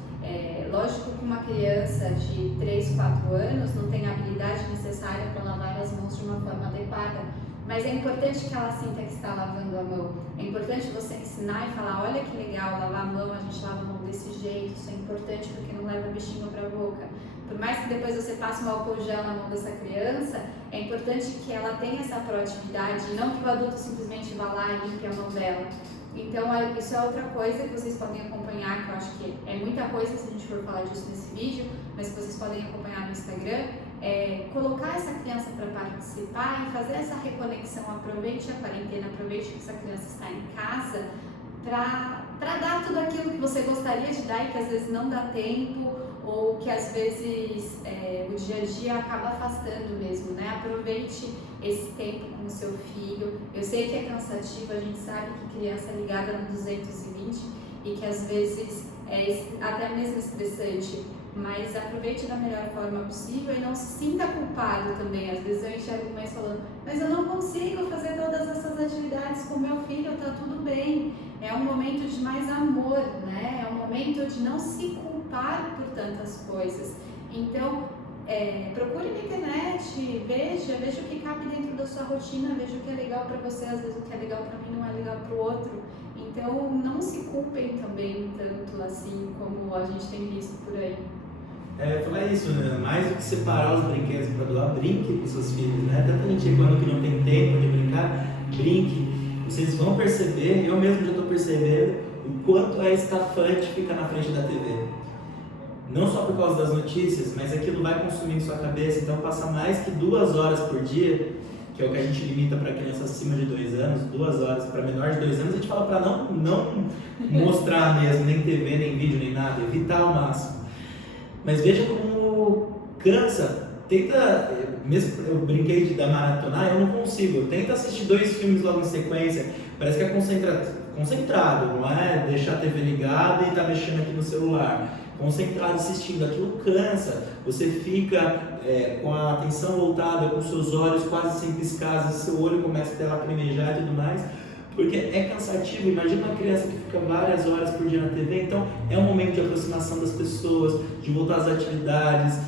Lógico que uma criança de 3, 4 anos não tem a habilidade necessária para lavar as mãos de uma forma adequada, mas é importante que ela sinta que está lavando a mão. É importante você ensinar e falar, olha que legal, lavar a mão, a gente lava a mão desse jeito, isso é importante porque não leva bichinho para a boca. Por mais que depois você passe um álcool gel na mão dessa criança, é importante que ela tenha essa proatividade, e não que o adulto simplesmente vá lá e limpe a mão dela. Então, isso é outra coisa que vocês podem acompanhar, que eu acho que é muita coisa se a gente for falar disso nesse vídeo, mas que vocês podem acompanhar no Instagram. Colocar essa criança para participar e fazer essa reconexão. Aproveite a quarentena, aproveite que essa criança está em casa para dar tudo aquilo que você gostaria de dar e que às vezes não dá tempo, ou que às vezes o dia a dia acaba afastando mesmo, né? Aproveite esse tempo com o seu filho. Eu sei que é cansativo, a gente sabe que criança é ligada no 220 e que às vezes é até mesmo estressante, mas aproveite da melhor forma possível e não se sinta culpado também. Às vezes eu enxergo mães falando, mas eu não consigo fazer todas essas atividades com meu filho, tá tudo bem. É um momento de mais amor, né? É um momento de não se culpar por tantas coisas. Então, procure na internet, veja o que cabe dentro da sua rotina, veja o que é legal para você, às vezes o que é legal para mim não é legal para o outro. Então, não se culpem também tanto assim como a gente tem visto por aí. Falar isso, né? Mais do que separar os brinquedos para doar, brinque com seus filhos, né? Tanta gente reclama que não tem tempo de brincar, brinque. Vocês vão perceber, eu mesmo já estou percebendo, o quanto é escafante ficar na frente da TV. Não só por causa das notícias, mas aquilo vai consumindo sua cabeça. Então, passar mais que 2 horas por dia, que é o que a gente limita para crianças acima de 2 anos, 2 horas. Para menor de 2 anos, a gente fala para não mostrar mesmo, nem TV, nem vídeo, nem nada, evitar ao máximo. Mas veja como cansa. Tenta, mesmo eu brinquei de dar maratonar, eu não consigo. Tenta assistir 2 filmes logo em sequência. Parece que é concentrado, não é deixar a TV ligada e estar mexendo aqui no celular. Concentrado assistindo, aquilo cansa. Você fica com a atenção voltada, com seus olhos quase sem piscar, seu olho começa a ter lacrimejar e tudo mais. Porque é cansativo. Imagina uma criança que fica várias horas por dia na TV. Então é um momento de aproximação das pessoas, de voltar às atividades.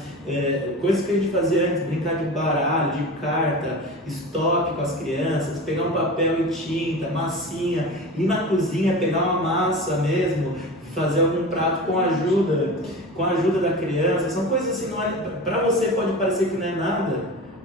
coisas que a gente fazia antes, brincar de baralho, de carta, stop com as crianças, pegar um papel e tinta, massinha, ir na cozinha, pegar uma massa mesmo, fazer algum prato com a ajuda da criança. São coisas assim, para você pode parecer que não é nada,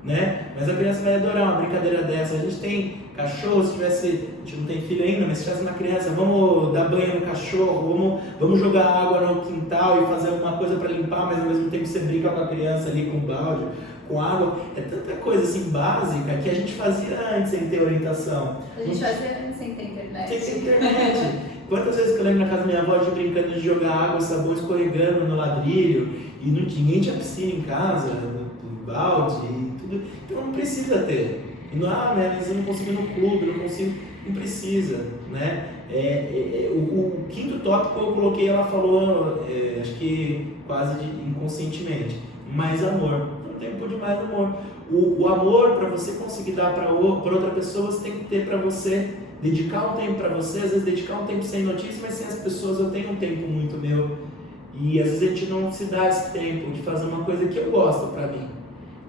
né? Mas a criança vai adorar uma brincadeira dessa. A gente tem cachorro, a gente não tem filho ainda, mas se tivesse uma criança, vamos dar banho no cachorro, vamos jogar água no quintal e fazer alguma coisa para limpar, mas ao mesmo tempo você brinca com a criança ali com balde, com água. É tanta coisa assim básica que a gente fazia antes sem ter orientação. A gente fazia antes sem ter internet. Sem ter internet. Quantas vezes que eu lembro na casa da minha avó de brincando de jogar água, sabão escorregando no ladrilho e ninguém tinha piscina em casa, do balde e tudo. Então não precisa ter. E não, mas eu não consigo ir no clube, não precisa, né? O quinto tópico eu coloquei, ela falou, acho que quase inconscientemente, mais amor. Não tem por de mais amor. O amor, para você conseguir dar para outra pessoa, você tem que ter para você, dedicar um tempo para você, às vezes dedicar um tempo sem notícias, mas sem as pessoas eu tenho um tempo muito meu. E às vezes a gente não se dá esse tempo de fazer uma coisa que eu gosto para mim.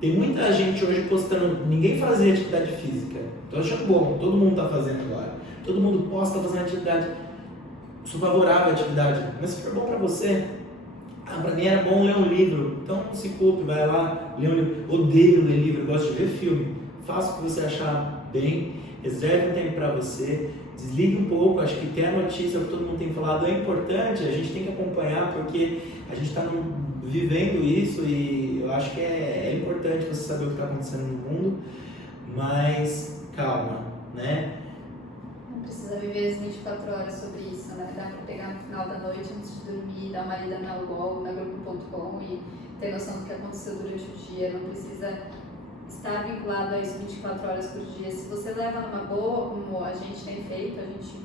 Tem muita gente hoje postando, ninguém fazia atividade física. Tô achando bom, todo mundo está fazendo agora. Todo mundo posta fazendo atividade. Sou favorável à atividade, mas se for bom para você, para mim era bom ler um livro. Então não se culpe, vai lá, ler um livro. Odeio ler livro, eu gosto de ver filme. Faça o que você achar bem, reserve um tempo para você, desligue um pouco. Acho que ter a notícia, que todo mundo tem falado, é importante, a gente tem que acompanhar, porque a gente está vivendo isso e eu acho que é importante você saber o que está acontecendo no mundo, mas calma, né? Não precisa viver as 24 horas sobre isso, né? Dá para pegar no final da noite antes de dormir, dar uma lida na UOL, na Globo.com e ter noção do que aconteceu durante o dia. Não precisa estar vinculado a isso 24 horas por dia. Se você leva numa boa, como a gente tem feito, a gente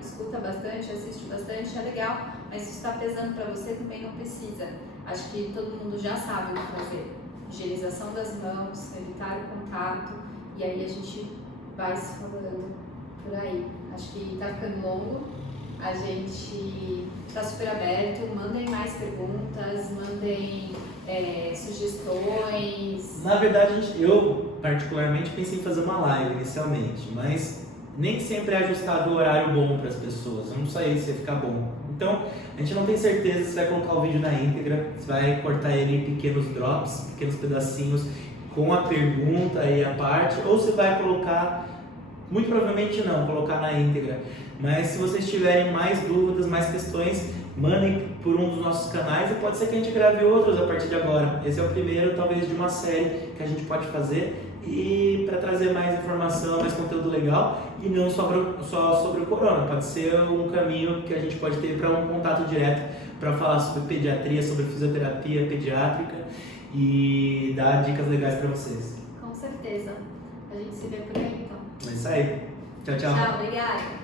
escuta bastante, assiste bastante, é legal, mas se está pesando para você, também não precisa. Acho que todo mundo já sabe o que fazer. Higienização das mãos, evitar o contato, e aí a gente vai se falando por aí. Acho que está ficando longo, a gente está super aberto, mandem mais perguntas, mandem sugestões. Na verdade, eu particularmente pensei em fazer uma live inicialmente, mas nem sempre é ajustado o horário bom para as pessoas. Eu não sei se vai ficar bom. Então, a gente não tem certeza se vai colocar o vídeo na íntegra, se vai cortar ele em pequenos drops, pequenos pedacinhos, com a pergunta e a parte, ou se vai colocar, muito provavelmente não, colocar na íntegra. Mas se vocês tiverem mais dúvidas, mais questões, mandem por um dos nossos canais e pode ser que a gente grave outros a partir de agora. Esse é o primeiro, talvez, de uma série que a gente pode fazer e para trazer mais informação, mais conteúdo legal e não só sobre o corona. Pode ser um caminho que a gente pode ter para um contato direto para falar sobre pediatria, sobre fisioterapia pediátrica e dar dicas legais para vocês. Com certeza. A gente se vê por aí, então. É isso aí. Tchau, tchau. Tchau, obrigada.